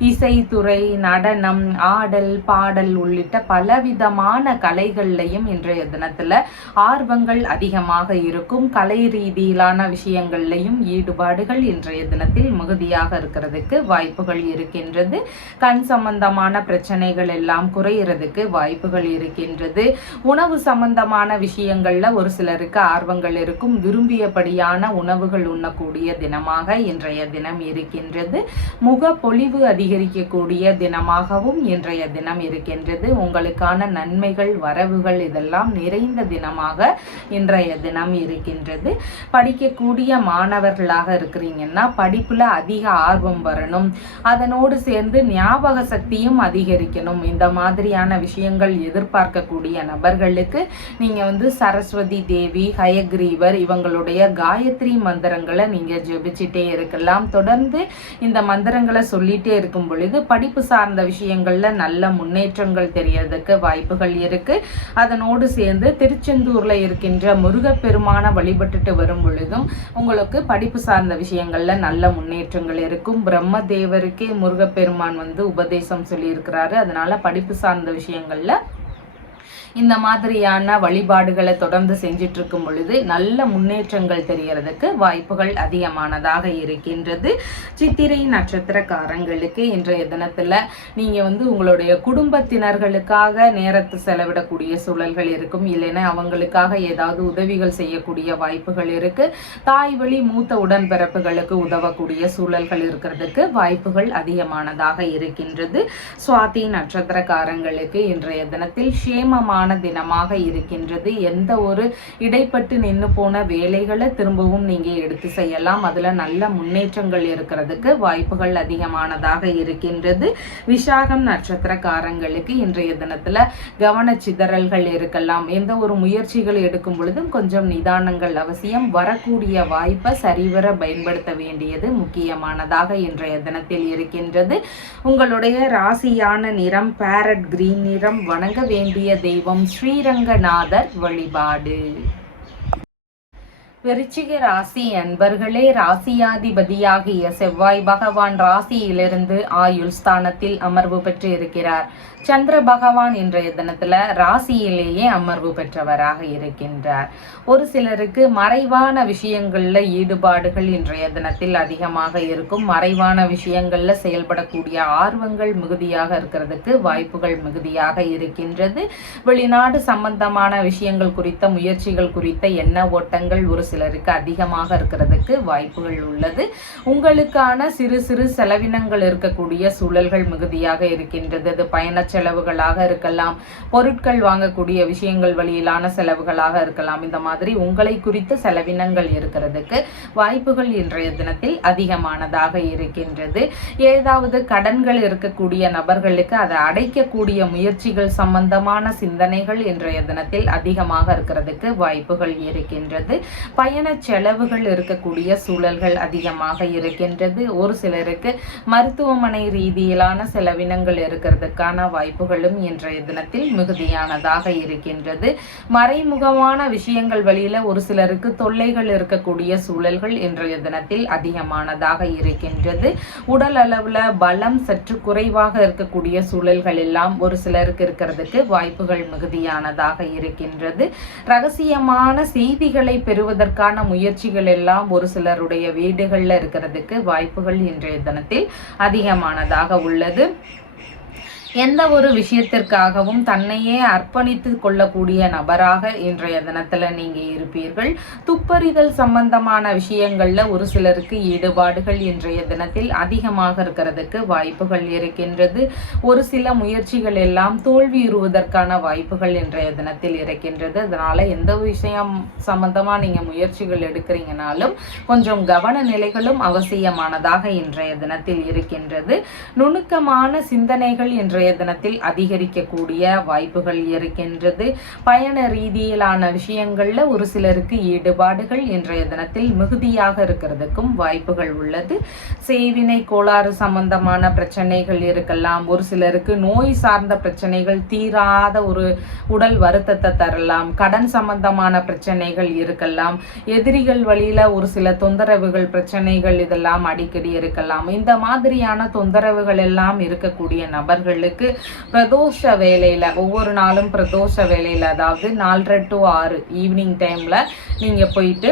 இசைத்துறை, நடனம், ஆடல், பாடல் உள்ளிட்ட பலவிதமான கலைகள்லையும் இன்றைய தினத்துல ஆர்வங்கள் அதிகமாக இருக்கும். கலை ரீதியிலான விஷயங்கள்லையும் ஈடுபாடுகள் இன்றைய தினத்தில் மிகுதியாக இருக்கிறதுக்கு வாய்ப்புகள் இருக்கின்றது. கண் சம்பந்தமான பிரச்சனைகள் எல்லாம் குறையிறதுக்கு வாய்ப்புகள் இருக்கின்றது. உணவு சம்பந்தமான விஷயங்கள்ல ஒரு சிலருக்கு ஆர்வங்கள் இருக்கும். விரும்பியபடியான உணவுகள் உண்ணக்கூடிய தினமாக இன்றைய தினம் இருக்கின்றது. முக பொலிவு அதிகரிக்கக்கூடிய தினமாகவும் இன்றைய தினம் இருக்கின்றது. உங்களுக்கான நன்மைகள், வரவுகள் இதெல்லாம் நிறைந்த தினமாக இன்றைய தினம் இருக்கின்றது. படிக்கக்கூடிய மாணவர்களாக இருக்கிறீங்கன்னா படிப்புல அதிக ஆர்வம் வரணும். அதனோடு சேர்ந்து ஞாபக சக்தியும் அதிகரிக்கணும். இந்த மாதிரியான விஷயங்கள் எதிர்பார்க்கக்கூடிய நபர்களுக்கு நீங்க சரஸ்வதி தேவி, ஹயக்ரீவர் இவங்களுடைய காயத்ரி மந்திரங்களை நீங்க ஜெபிச்சுட்டே இருக்கலாம். தொடர்ந்து இந்த மந்திரங்களை சொல்லிட்டே இருக்கும் பொழுது படிப்பு சார்ந்த விஷயங்கள்ல நல்ல முன்னேற்றங்கள் தெரியறதுக்கு வாய்ப்புகள் இருக்கு. அதனோடு சேர்ந்து திருச்செந்தூர்ல இருக்கின்ற முருகப்பெருமான வழிபட்டுட்டு வரும் பொழுதும் உங்களுக்கு படிப்பு சார்ந்த விஷயங்கள்ல நல்ல முன்னேற்றங்கள் இருக்கும். பிரம்மதேவருக்கே முருகப்பெருமான் உபதேசம் சொல்லி இருக்கிறாரு. அதனால படிப்பு சார்ந்த விஷயங்கள்ல இந்த மாதிரியான வழிபாடுகளை தொடர்ந்து செஞ்சிட்டு இருக்கும் பொழுது நல்ல முன்னேற்றங்கள் தெரியறதுக்கு வாய்ப்புகள் அதிகமானதாக இருக்கின்றது. சித்திரை நட்சத்திரக்காரங்களுக்கு இன்றைய தினத்துல நீங்க உங்களுடைய குடும்பத்தினர்களுக்காக நேரத்தை செலவிடக்கூடிய சூழல்கள் இருக்கும். இல்லைன்னா அவங்களுக்காக ஏதாவது உதவிகள் செய்யக்கூடிய வாய்ப்புகள் இருக்கு. தாய் வழி மூத்த உடன்பிறப்புகளுக்கு உதவக்கூடிய சூழல்கள் இருக்கிறதுக்கு வாய்ப்புகள் அதிகமானதாக இருக்கின்றது. சுவாதி நட்சத்திரக்காரங்களுக்கு இன்றைய தினத்தில் சேமமான தினமாக இருக்கின்றது. எந்த ஒரு இடைப்பட்டு நின்று போன வேலைகளை திரும்பவும் நீங்க எடுத்து செய்யலாம். அதுல நல்ல முன்னேற்றங்கள் இருக்கிறதுக்கு வாய்ப்புகள் அதிகமானதாக இருக்கின்றது. விசாகம் நட்சத்திரக்காரங்களுக்கு இன்றைய தினத்துல கவனச்சிதறல்கள் இருக்கலாம். எந்த ஒரு முயற்சிகள் எடுக்கும் பொழுதும் கொஞ்சம் நிதானங்கள் அவசியம். வரக்கூடிய வாய்ப்பை சரிவர பயன்படுத்த வேண்டியது முக்கியமானதாக இன்றைய தினத்தில் இருக்கின்றது. உங்களுடைய ராசியான நிறம் பேரட் கிரீன் நிறம். வணங்க வேண்டிய தெய்வம் ஸ்ரீரங்கநாதர் வழிபாடு. விருச்சிக ராசி அன்பர்களே, ராசியாதிபதியாகிய செவ்வாய் பகவான் ராசியிலிருந்து ஆயுள் ஸ்தானத்தில் அமர்வு பெற்று இருக்கிறார். சந்திர பகவான் இன்றைய தினத்துல ராசியிலேயே அமர்வு பெற்றவராக இருக்கின்றார். ஒரு சிலருக்கு மறைவான விஷயங்கள்ல ஈடுபாடுகள் இன்றைய தினத்தில் அதிகமாக இருக்கும். மறைவான விஷயங்கள்ல செயல்படக்கூடிய ஆர்வங்கள் மிகுதியாக இருக்கிறதுக்கு வாய்ப்புகள் மிகுதியாக இருக்கின்றது. வெளிநாடு சம்பந்தமான விஷயங்கள் குறித்த முயற்சிகள் குறித்த எண்ண ஓட்டங்கள் ஒரு சிலருக்கு அதிகமாக இருக்கிறதுக்கு வாய்ப்புகள் உள்ளது. உங்களுக்கான சிறு சிறு செலவினங்கள் இருக்கக்கூடிய சூழல்கள் மிகுதியாக இருக்கின்றது. அது பயண செலவுகளாக இருக்கலாம், பொருட்கள் வாங்கக்கூடிய விஷயங்கள் வழியிலான செலவுகளாக இருக்கலாம். இந்த மாதிரி உங்களை குறித்த செலவினங்கள் இருக்கிறதுக்கு வாய்ப்புகள் இன்றைய தினத்தில் அதிகமானதாக இருக்கின்றது. ஏதாவது கடன்கள் இருக்கக்கூடிய நபர்களுக்கு அதை அடைக்கக்கூடிய முயற்சிகள் சம்பந்தமான சிந்தனைகள் இன்றைய தினத்தில் அதிகமாக இருக்கிறதுக்கு வாய்ப்புகள் இருக்கின்றது. பயண செலவுகள் இருக்கக்கூடிய சூழல்கள் அதிகமாக இருக்கின்றது. ஒரு சிலருக்கு மருத்துவமனை ரீதியிலான செலவினங்கள் இருக்கிறதுக்கான வாய்ப்புகளும் இன்றைய தினத்தில் மிகுதியானதாக இருக்கின்றது. மறைமுகமான விஷயங்கள் வழியில ஒரு சிலருக்கு தொல்லைகள் இருக்கக்கூடிய சூழல்கள் இன்றைய தினத்தில் அதிகமானதாக இருக்கின்றது. உடல் அளவுல பலம் சற்று குறைவாக இருக்கக்கூடிய சூழல்கள் எல்லாம் ஒரு சிலருக்கு இருக்கிறதுக்கு வாய்ப்புகள் மிகுதியானதாக இருக்கின்றது. ரகசியமான செய்திகளை பெறுவதற்கான முயற்சிகள் எல்லாம் ஒரு சிலருடைய வீடுகள்ல இருக்கிறதுக்கு வாய்ப்புகள் இன்றைய தினத்தில் அதிகமானதாக உள்ளது. எந்த ஒரு விஷயத்திற்காகவும் தன்னையே அர்ப்பணித்து கொள்ளக்கூடிய நபராக இன்றைய தினத்துல நீங்க இருப்பீர்கள். துப்பறிதல் சம்பந்தமான விஷயங்கள்ல ஒரு சிலருக்கு ஈடுபாடுகள் இன்றைய தினத்தில் அதிகமாக இருக்கிறதுக்கு வாய்ப்புகள் இருக்கின்றது. ஒரு சில முயற்சிகள் எல்லாம் தோல்வியுறுவதற்கான வாய்ப்புகள் இன்றைய தினத்தில் இருக்கின்றது. அதனால எந்த விஷயம் சம்பந்தமா நீங்க முயற்சிகள் எடுக்கிறீங்கனாலும் கொஞ்சம் கவன நிலைகளும் அவசியமானதாக இன்றைய தினத்தில் இருக்கின்றது. நுணுக்கமான சிந்தனைகள் இன்றைய தினத்தில் அதிகரிக்கக்கூடிய வாய்ப்புகள் இருக்கின்றது. பயண ரீதியிலான விஷயங்கள்ல ஒரு சிலருக்கு ஈடுபாடுகள் இன்றைய தினத்தில் மிகுதியாக இருக்கிறதுக்கும் வாய்ப்புகள் உள்ளது. செய்வினை கோளாறு சம்பந்தமான பிரச்சனைகள் இருக்கலாம். ஒரு சிலருக்கு நோய் சார்ந்த பிரச்சனைகள் தீராத ஒரு உடல் வருத்தத்தை தரலாம். கடன் சம்பந்தமான பிரச்சனைகள் இருக்கலாம். எதிரிகள் வழியில ஒரு சில தொந்தரவுகள் பிரச்சனைகள் இதெல்லாம் அடிக்கடி இருக்கலாம். இந்த மாதிரியான தொந்தரவுகள் எல்லாம் இருக்கக்கூடிய நபர்களுக்கு பிரதோஷ வேலையில ஒவ்வொரு நாளும் பிரதோஷ வேலையில அதாவது 4:30 to 6 ஈவினிங் டைம்ல நீங்க போயிட்டு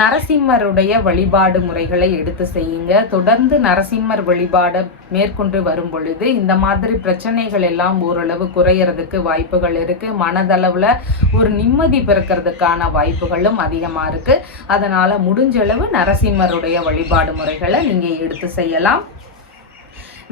நரசிம்மருடைய வழிபாடு முறைகளை எடுத்து செய்யுங்க. தொடர்ந்து நரசிம்மர் வழிபாடு மேற்கொண்டு வரும் பொழுது இந்த மாதிரி பிரச்சனைகள் எல்லாம் ஓரளவு குறையறதுக்கு வாய்ப்புகள் இருக்கு. மனதளவுல ஒரு நிம்மதி பிறக்கிறதுக்கான வாய்ப்புகளும் அதிகமா இருக்கு. அதனால முடிஞ்சளவு நரசிம்மருடைய வழிபாடு முறைகளை நீங்க எடுத்து செய்யலாம்.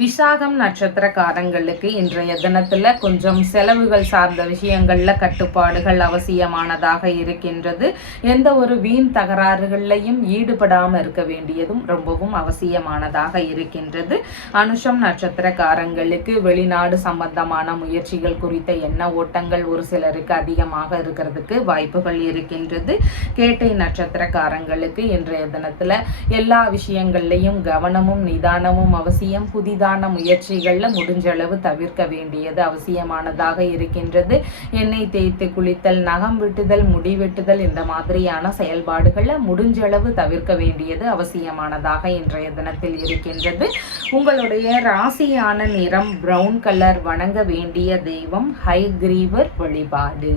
விசாகம் நட்சத்திரக்காரங்களுக்கு இன்றைய தினத்துல கொஞ்சம் செலவுகள் சார்ந்த விஷயங்கள்ல கட்டுப்பாடுகள் அவசியமானதாக இருக்கின்றது. எந்த ஒரு வீண் தகராறுகளையும் ஈடுபடாம இருக்க வேண்டியதும் ரொம்பவும் அவசியமானதாக இருக்கின்றது. அனுஷம் நட்சத்திரக்காரங்களுக்கு வெளிநாடு சம்பந்தமான முயற்சிகள் குறித்த எண்ண ஓட்டங்கள் ஒரு சிலருக்கு அதிகமாக இருக்கிறதுக்கு வாய்ப்புகள் இருக்கின்றது. கேட்டை நட்சத்திரக்காரங்களுக்கு இன்றைய தினத்துல எல்லா விஷயங்கள்லையும் கவனமும் நிதானமும் அவசியம். புதிதாக சமாதான முயற்சிகளில் முடிஞ்சளவு தவிர்க்க வேண்டியது அவசியமானதாக இருக்கின்றது. எண்ணெய் தேய்த்து குளித்தல், நகம் வெட்டுதல், முடி வெட்டுதல் இந்த மாதிரியான செயல்பாடுகளை முடிஞ்சளவு தவிர்க்க வேண்டியது அவசியமானதாக இன்றைய தினத்தில் இருக்கின்றது. உங்களுடைய ராசியான நிறம் பிரவுன் கலர். வணங்க வேண்டிய தெய்வம் ஹயக்ரீவர் வழிபாடு.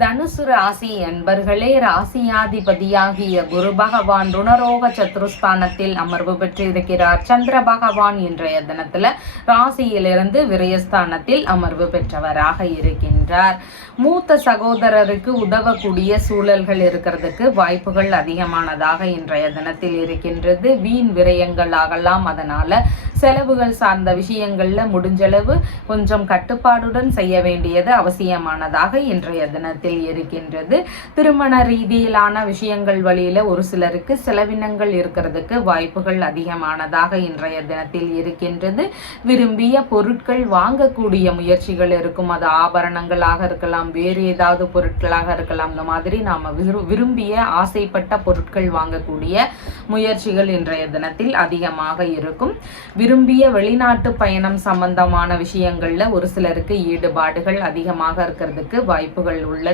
தனுசு ராசி என்பர்களே, ராசியாதிபதியாகிய குரு பகவான் ருணரோக சத்துருஸ்தானத்தில் அமர்வு பெற்று இருக்கிறார். சந்திர பகவான் இன்றைய தினத்துல ராசியிலிருந்து விரயஸ்தானத்தில் அமர்வு பெற்றவராக இருக்கின்றார். மூத்த சகோதரருக்கு உதவக்கூடிய சூழல்கள் இருக்கிறதுக்கு வாய்ப்புகள் அதிகமானதாக இன்றைய தினத்தில் இருக்கின்றது. வீண் விரயங்கள் ஆகலாம். அதனால செலவுகள் சார்ந்த விஷயங்கள்ல முடிஞ்சளவு கொஞ்சம் கட்டுப்பாடுடன் செய்ய வேண்டியது அவசியமானதாக இன்றைய தினத்தில் இருக்கின்றது. திருமண ரீதியிலான விஷயங்கள் வழியில ஒரு சிலருக்கு செலவினங்கள் இருக்கிறதுக்கு வாய்ப்புகள் அதிகமானதாக இன்றைய தினத்தில் இருக்கின்றது. விரும்பிய பொருட்கள் வாங்கக்கூடிய முயற்சிகள் இருக்கும். அது ஆபரணங்களாக இருக்கலாம், வேறு ஏதாவது பொருட்களாக இருக்கலாம். இந்த மாதிரி நாம விரும்பிய ஆசைப்பட்ட பொருட்கள் வாங்கக்கூடிய முயற்சிகள் இன்றைய தினத்தில் அதிகமாக இருக்கும். விரும்பிய வெளிநாட்டு பயணம் சம்பந்தமான விஷயங்கள்ல ஒரு சிலருக்கு ஈடுபாடுகள் அதிகமாக இருக்கிறதுக்கு வாய்ப்புகள் உள்ளது.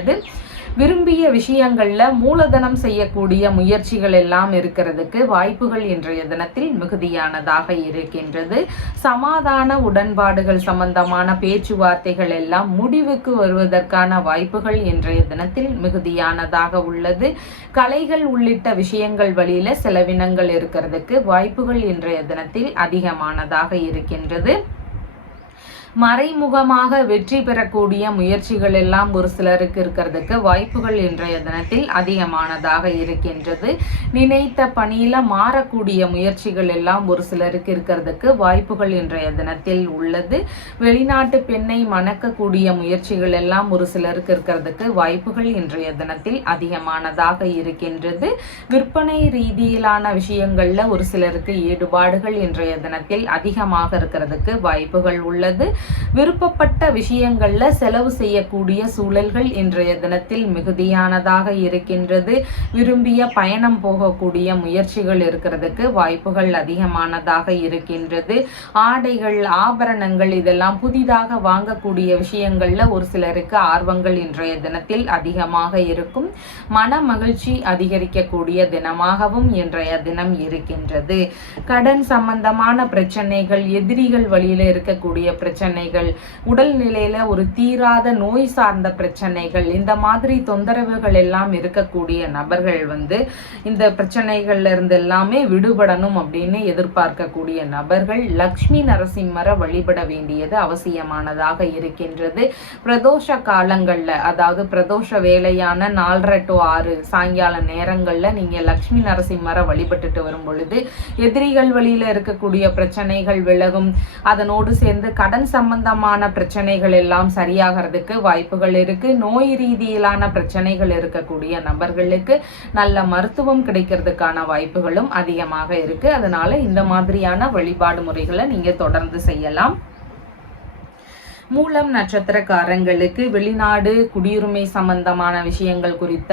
விரும்பிய விஷயங்கள்ல மூலதனம் செய்யக்கூடிய முயற்சிகள் எல்லாம் இருக்கிறதுக்கு வாய்ப்புகள் இன்றைய தினத்தில் மிகுதியானதாக இருக்கின்றது. சமாதான உடன்பாடுகள் சம்பந்தமான பேச்சுவார்த்தைகள் எல்லாம் முடிவுக்கு வருவதற்கான வாய்ப்புகள் இன்றைய தினத்தில் மிகுதியானதாக உள்ளது. கலைகள் உள்ளிட்ட விஷயங்கள் வழியில செலவினங்கள் இருக்கிறதுக்கு வாய்ப்புகள் இன்றைய தினத்தில் அதிகமானதாக இருக்கின்றது. மறைமுகமாக வெற்றி பெறக்கூடிய முயற்சிகள் எல்லாம் ஒரு சிலருக்கு இருக்கிறதுக்கு வாய்ப்புகள் இன்றைய தினத்தில் அதிகமானதாக இருக்கின்றது. நினைத்த பணியில மாறக்கூடிய முயற்சிகள் எல்லாம் ஒரு சிலருக்கு இருக்கிறதுக்கு வாய்ப்புகள் இன்றைய தினத்தில் உள்ளது. வெளிநாட்டு பெண்ணை மணக்கக்கூடிய முயற்சிகள் எல்லாம் ஒரு சிலருக்கு இருக்கிறதுக்கு வாய்ப்புகள் இன்றைய தினத்தில் அதிகமானதாக இருக்கின்றது. விற்பனை ரீதியிலான விஷயங்கள்ல ஒரு சிலருக்கு ஈடுபாடுகள் இன்றைய தினத்தில் அதிகமாக இருக்கிறதுக்கு வாய்ப்புகள் உள்ளது. விருப்பப்பட்ட விஷயங்கள்ல செலவு செய்யக்கூடிய சூழல்கள் இன்றைய தினத்தில் மிகுதியானதாக இருக்கின்றது. விரும்பிய பயணம் போகக்கூடிய முயற்சிகள் இருக்கிறதுக்கு வாய்ப்புகள் அதிகமானதாக இருக்கின்றது. ஆடைகள், ஆபரணங்கள் இதெல்லாம் புதிதாக வாங்கக்கூடிய விஷயங்கள்ல ஒரு சிலருக்கு ஆர்வங்கள் இன்றைய தினத்தில் அதிகமாக இருக்கும். மன மகிழ்ச்சி அதிகரிக்கக்கூடிய தினமாகவும் இன்றைய தினம் இருக்கின்றது. கடன் சம்பந்தமான பிரச்சனைகள், எதிரிகள் வழியில இருக்கக்கூடிய பிரச்சனைகள், உடல் நிலையில ஒரு தீராத நோய் சார்ந்த பிரச்சனைகள், இந்த மாதிரி தொந்தரவுகள் எல்லாம் இருக்கக்கூடிய நபர்கள் இந்த பிரச்சனைகள்ல இருந்து எல்லாமே விடுபடணும் அப்படின்னு எதிர்பார்க்கக்கூடிய நபர்கள் லக்ஷ்மி நரசிம்மரை வழிபட வேண்டியது அவசியமானதாக இருக்கின்றது. பிரதோஷ காலங்கள்ல, அதாவது பிரதோஷ வேலையான 4:30 to 6 சாயங்கால நேரங்கள்ல நீங்க லக்ஷ்மி நரசிம்மரை வழிபட்டுட்டு வரும் பொழுது எதிரிகள் வழியில இருக்கக்கூடிய பிரச்சனைகள் விலகும். அதனோடு சேர்ந்து கடன் சம்பந்தமான பிரச்சனைகள் எல்லாம் சரியாகிறதுக்கு வாய்ப்புகள் இருக்கு. நோய் ரீதியிலான பிரச்சனைகள் இருக்கக்கூடிய நபர்களுக்கு நல்ல மருத்துவம் கிடைக்கிறதுக்கான வாய்ப்புகளும் அதிகமாக இருக்கு. அதனால இந்த மாதிரியான வழிபாடு முறைகளை நீங்க தொடர்ந்து செய்யலாம். மூலம் நட்சத்திரக்காரங்களுக்கு வெளிநாடு குடியுரிமை சம்பந்தமான விஷயங்கள் குறித்த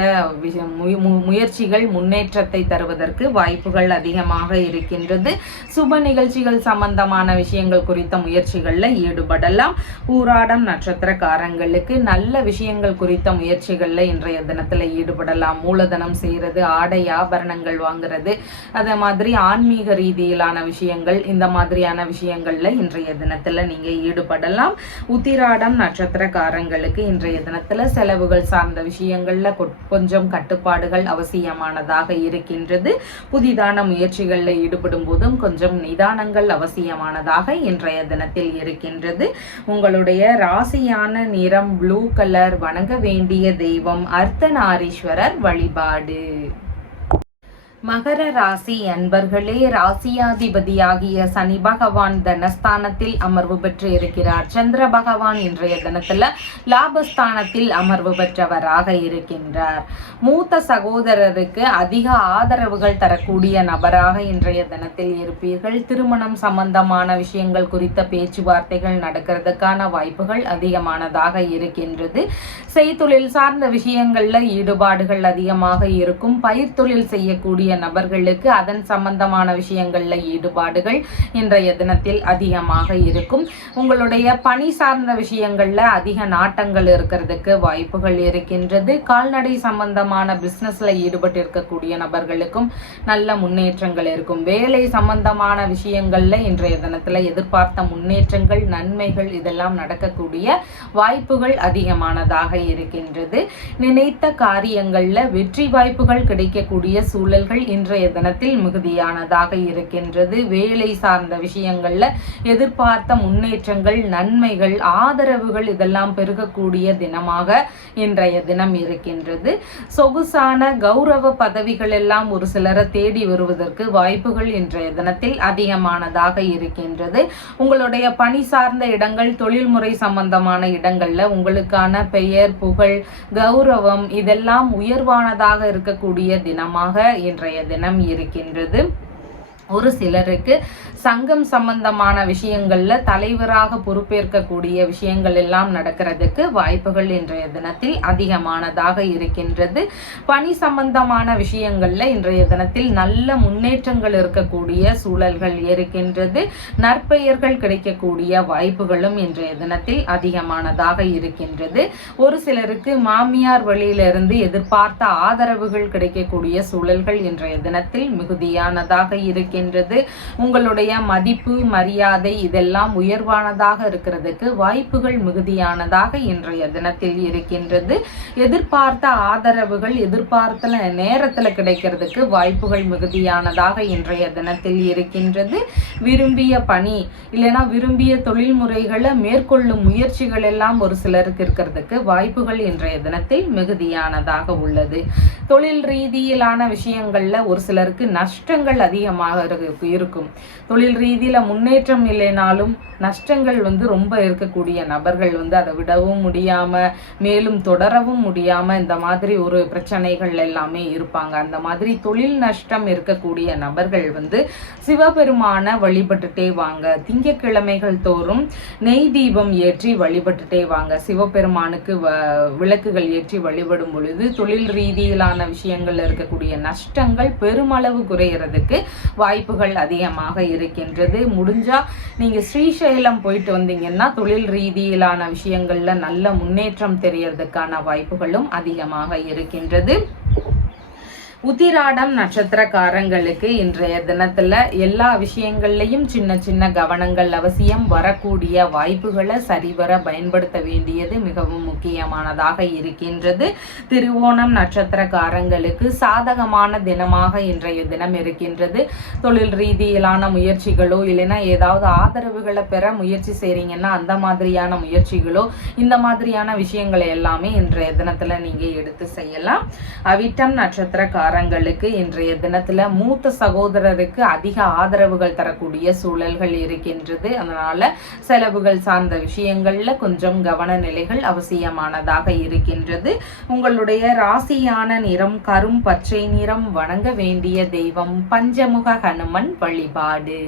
முயற்சிகள் முன்னேற்றத்தை தருவதற்கு வாய்ப்புகள் அதிகமாக இருக்கின்றது. சுப நிகழ்ச்சிகள் சம்பந்தமான விஷயங்கள் குறித்த முயற்சிகள்ல ஈடுபடலாம். பூராடம் நட்சத்திரக்காரங்களுக்கு நல்ல விஷயங்கள் குறித்த முயற்சிகள்ல இன்றைய தினத்துல ஈடுபடலாம். மூலதனம் செய்யறது, ஆடை ஆபரணங்கள் வாங்குறது, அதே மாதிரி ஆன்மீக ரீதியிலான விஷயங்கள், இந்த மாதிரியான விஷயங்கள்ல இன்றைய தினத்துல நீங்க ஈடுபடலாம். உத்திராடம் நட்சத்திரக்காரங்களுக்கு இன்றைய தினத்துல செலவுகள் சார்ந்த விஷயங்கள்ல கொஞ்சம் கட்டுப்பாடுகள் அவசியமானதாக இருக்கின்றது. புதிதான முயற்சிகளில் ஈடுபடும் போதும் கொஞ்சம் நிதானங்கள் அவசியமானதாக இன்றைய தினத்தில் இருக்கின்றது. உங்களுடைய ராசியான நிறம் ப்ளூ கலர். வணங்க வேண்டிய தெய்வம் அர்த்தநாரீஸ்வரர் வழிபாடு. மகர ராசி அன்பர்களே, ராசியாதிபதியாகிய சனி பகவான் தனஸ்தானத்தில் அமர்வு பெற்று இருக்கிறார். சந்திர பகவான் இன்றைய தினத்துல லாபஸ்தானத்தில் அமர்வு பெற்றவராக இருக்கின்றார். மூத்த சகோதரருக்கு அதிக ஆதரவுகள் தரக்கூடிய நபராக இன்றைய தினத்தில் இருப்பீர்கள். திருமணம் சம்பந்தமான விஷயங்கள் குறித்த பேச்சுவார்த்தைகள் நடக்கிறதுக்கான வாய்ப்புகள் அதிகமானதாக இருக்கின்றது. செய்தொழில் சார்ந்த விஷயங்கள்ல ஈடுபாடுகள் அதிகமாக இருக்கும். பயிர் தொழில் செய்யக்கூடிய நபர்களுக்கு அதன் சம்பந்தமான விஷயங்கள்ல ஈடுபாடுகள் இன்றைய தினத்தில் அதிகமாக இருக்கும். உங்களுடைய பணி சார்ந்த விஷயங்கள்ல அதிக நாட்டங்கள் இருக்கிறதுக்கு வாய்ப்புகள் இருக்கின்றது. கால்நடை சம்பந்தமான பிசினஸ்ல ஈடுபட்டு இருக்கக்கூடிய நபர்களுக்கும் நல்ல முன்னேற்றங்கள் இருக்கும். வேலை சம்பந்தமான விஷயங்கள்ல இன்றைய தினத்துல எதிர்பார்த்த முன்னேற்றங்கள், நன்மைகள் இதெல்லாம் நடக்கக்கூடிய வாய்ப்புகள் அதிகமானதாக இருக்கின்றது. நினைத்த காரியங்கள்ல வெற்றி வாய்ப்புகள் கிடைக்கக்கூடிய சூழல்கள் இன்றைய தினத்தில் மிகுதியானதாக இருக்கின்றது. வேலை சார்ந்த விஷயங்கள்ல எதிர்பார்த்த முன்னேற்றங்கள், நன்மைகள், ஆதரவுகள் இதெல்லாம் பெருகக்கூடிய தினமாக இன்றைய தினம் இருக்கின்றது. சொகுசான கௌரவ பதவிகள் எல்லாம் ஒரு சிலரை தேடி வருவதற்கு வாய்ப்புகள் இன்றைய தினத்தில் அதிகமானதாக இருக்கின்றது. உங்களுடைய பணி சார்ந்த இடங்கள், தொழில்முறை சம்பந்தமான இடங்கள்ல உங்களுக்கான பெயர், புகழ், கௌரவம் இதெல்லாம் உயர்வானதாக இருக்கக்கூடிய தினமாக இன்றைய தினம் இருக்கின்றது. ஒரு சிலருக்கு சங்கம் சம்பந்தமான விஷயங்கள்ல தலைவராக பொறுப்பேற்கக்கூடிய விஷயங்கள் எல்லாம் நடக்கிறதுக்கு வாய்ப்புகள் இன்றைய தினத்தில் அதிகமானதாக இருக்கின்றது. பணி சம்பந்தமான விஷயங்கள்ல இன்றைய தினத்தில் நல்ல முன்னேற்றங்கள் இருக்கக்கூடிய சூழல்கள் இருக்கின்றது. நற்பெயர்கள் கிடைக்கக்கூடிய வாய்ப்புகளும் இன்றைய தினத்தில் அதிகமானதாக இருக்கின்றது. ஒரு சிலருக்கு மாமியார் வழியிலிருந்து எதிர்பார்த்த ஆதரவுகள் கிடைக்கக்கூடிய சூழல்கள் இன்றைய தினத்தில் மிகுதியானதாக இருக்கின்றது. உங்களுடைய மதிப்பு, மரியாதை இதெல்லாம் உயர்வானதாக இருக்கிறதுக்கு வாய்ப்புகள் மிகுதியானதாக இன்றைய தினத்தில் இருக்கின்றது. எதிர்பார்த்த ஆதரவுகள் எதிர்பார்த்த நேரத்துல கிடைக்கிறதுக்கு வாய்ப்புகள் மிகுதியானதாக இன்றைய தினத்தில் இருக்கின்றது. விரும்பிய பணி இல்லைன்னா விரும்பிய தொழில் முறைகளை மேற்கொள்ளும் முயற்சிகள் எல்லாம் ஒரு சிலருக்கு இருக்கிறதுக்கு வாய்ப்புகள் இன்றைய தினத்தில் மிகுதியானதாக உள்ளது. தொழில் ரீதியிலான விஷயங்கள்ல ஒரு சிலருக்கு நஷ்டங்கள் அதிகமாக இருக்கும். தொழில் ரீதியில முன்னேற்றம் இல்லைனாலும் நஷ்டங்கள் ரொம்ப இருக்கக்கூடிய நபர்கள் அதை விடவும் முடியாம மேலும் தொடரவும் முடியாம இந்த மாதிரி ஒரு பிரச்சனைகள் எல்லாமே இருப்பாங்க. அந்த மாதிரி தொழில் நஷ்டம் இருக்கக்கூடிய நபர்கள் சிவபெருமான வழிபட்டுட்டே வாங்க. திங்கட்கிழமைகள் தோறும் நெய் தீபம் ஏற்றி வழிபட்டுட்டே வாங்க. சிவபெருமானுக்கு விளக்குகள் ஏற்றி வழிபடும் பொழுது தொழில் ரீதியிலான விஷயங்கள்ல இருக்கக்கூடிய நஷ்டங்கள் பெருமளவு குறைகிறதுக்கு வாய்ப்புகள் அதிகமாக இருக்கின்றது. முடிஞ்சா நீங்க ஸ்ரீசைலம் போயிட்டு வந்தீங்கன்னா தொழில் ரீதியிலான விஷயங்கள்ல நல்ல முன்னேற்றம் தெரியறதுக்கான வாய்ப்புகளும் அதிகமாக இருக்கின்றது. உத்திராடம் நட்சத்திரக்காரங்களுக்கு இன்றைய தினத்துல எல்லா விஷயங்கள்லையும் சின்ன சின்ன கவனங்கள் அவசியம். வரக்கூடிய வாய்ப்புகளை சரிவர பயன்படுத்த வேண்டியது மிகவும் முக்கியமானதாக இருக்கின்றது. திருவோணம் நட்சத்திரக்காரங்களுக்கு சாதகமான தினமாக இன்றைய தினம் இருக்கின்றது. தொழில் ரீதியிலான முயற்சிகளோ இல்லைன்னா ஏதாவது ஆதரவுகளை பெற முயற்சி செய்றீங்கன்னா அந்த மாதிரியான முயற்சிகளோ இந்த மாதிரியான விஷயங்களை எல்லாமே இன்றைய தினத்துல நீங்க எடுத்து செய்யலாம். அவிட்டம் நட்சத்திரக்காரங்களுக்கு இன்றைய தினத்துல மூத்த சகோதரருக்கு அதிக ஆதரவுகள் தரக்கூடிய சூழல்கள் இருக்கின்றது. அதனால செலவுகள் சார்ந்த விஷயங்கள்ல கொஞ்சம் கவன நிலைகள் அவசியமானதாக இருக்கின்றது. உங்களுடைய ராசியான நிறம் கரும் பச்சை நிறம். வணங்க வேண்டிய தெய்வம் பஞ்சமுக ஹனுமன் வழிபாடு.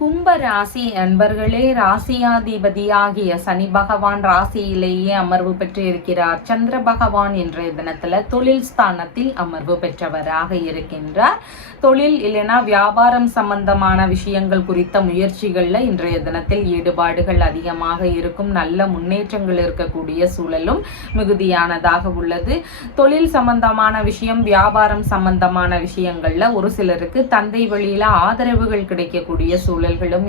கும்ப ராசி அன்பர்களே, ராசியாதிபதியாகிய சனி பகவான் ராசியிலேயே அமர்வு பெற்று இருக்கிறார். சந்திர பகவான் இன்றைய தினத்துல தொழில் ஸ்தானத்தில் அமர்வு பெற்றவராக இருக்கின்றார். தொழில் இல்லைன்னா வியாபாரம் சம்பந்தமான விஷயங்கள் குறித்த முயற்சிகள்ல இன்றைய தினத்தில் ஈடுபாடுகள் அதிகமாக இருக்கும். நல்ல முன்னேற்றங்கள் இருக்கக்கூடிய சூழலும் மிகுதியானதாக உள்ளது. தொழில் சம்பந்தமான விஷயம், வியாபாரம் சம்பந்தமான விஷயங்கள்ல ஒரு சிலருக்கு தந்தை வழியில ஆதரவுகள் கிடைக்கக்கூடிய சூழல்களும்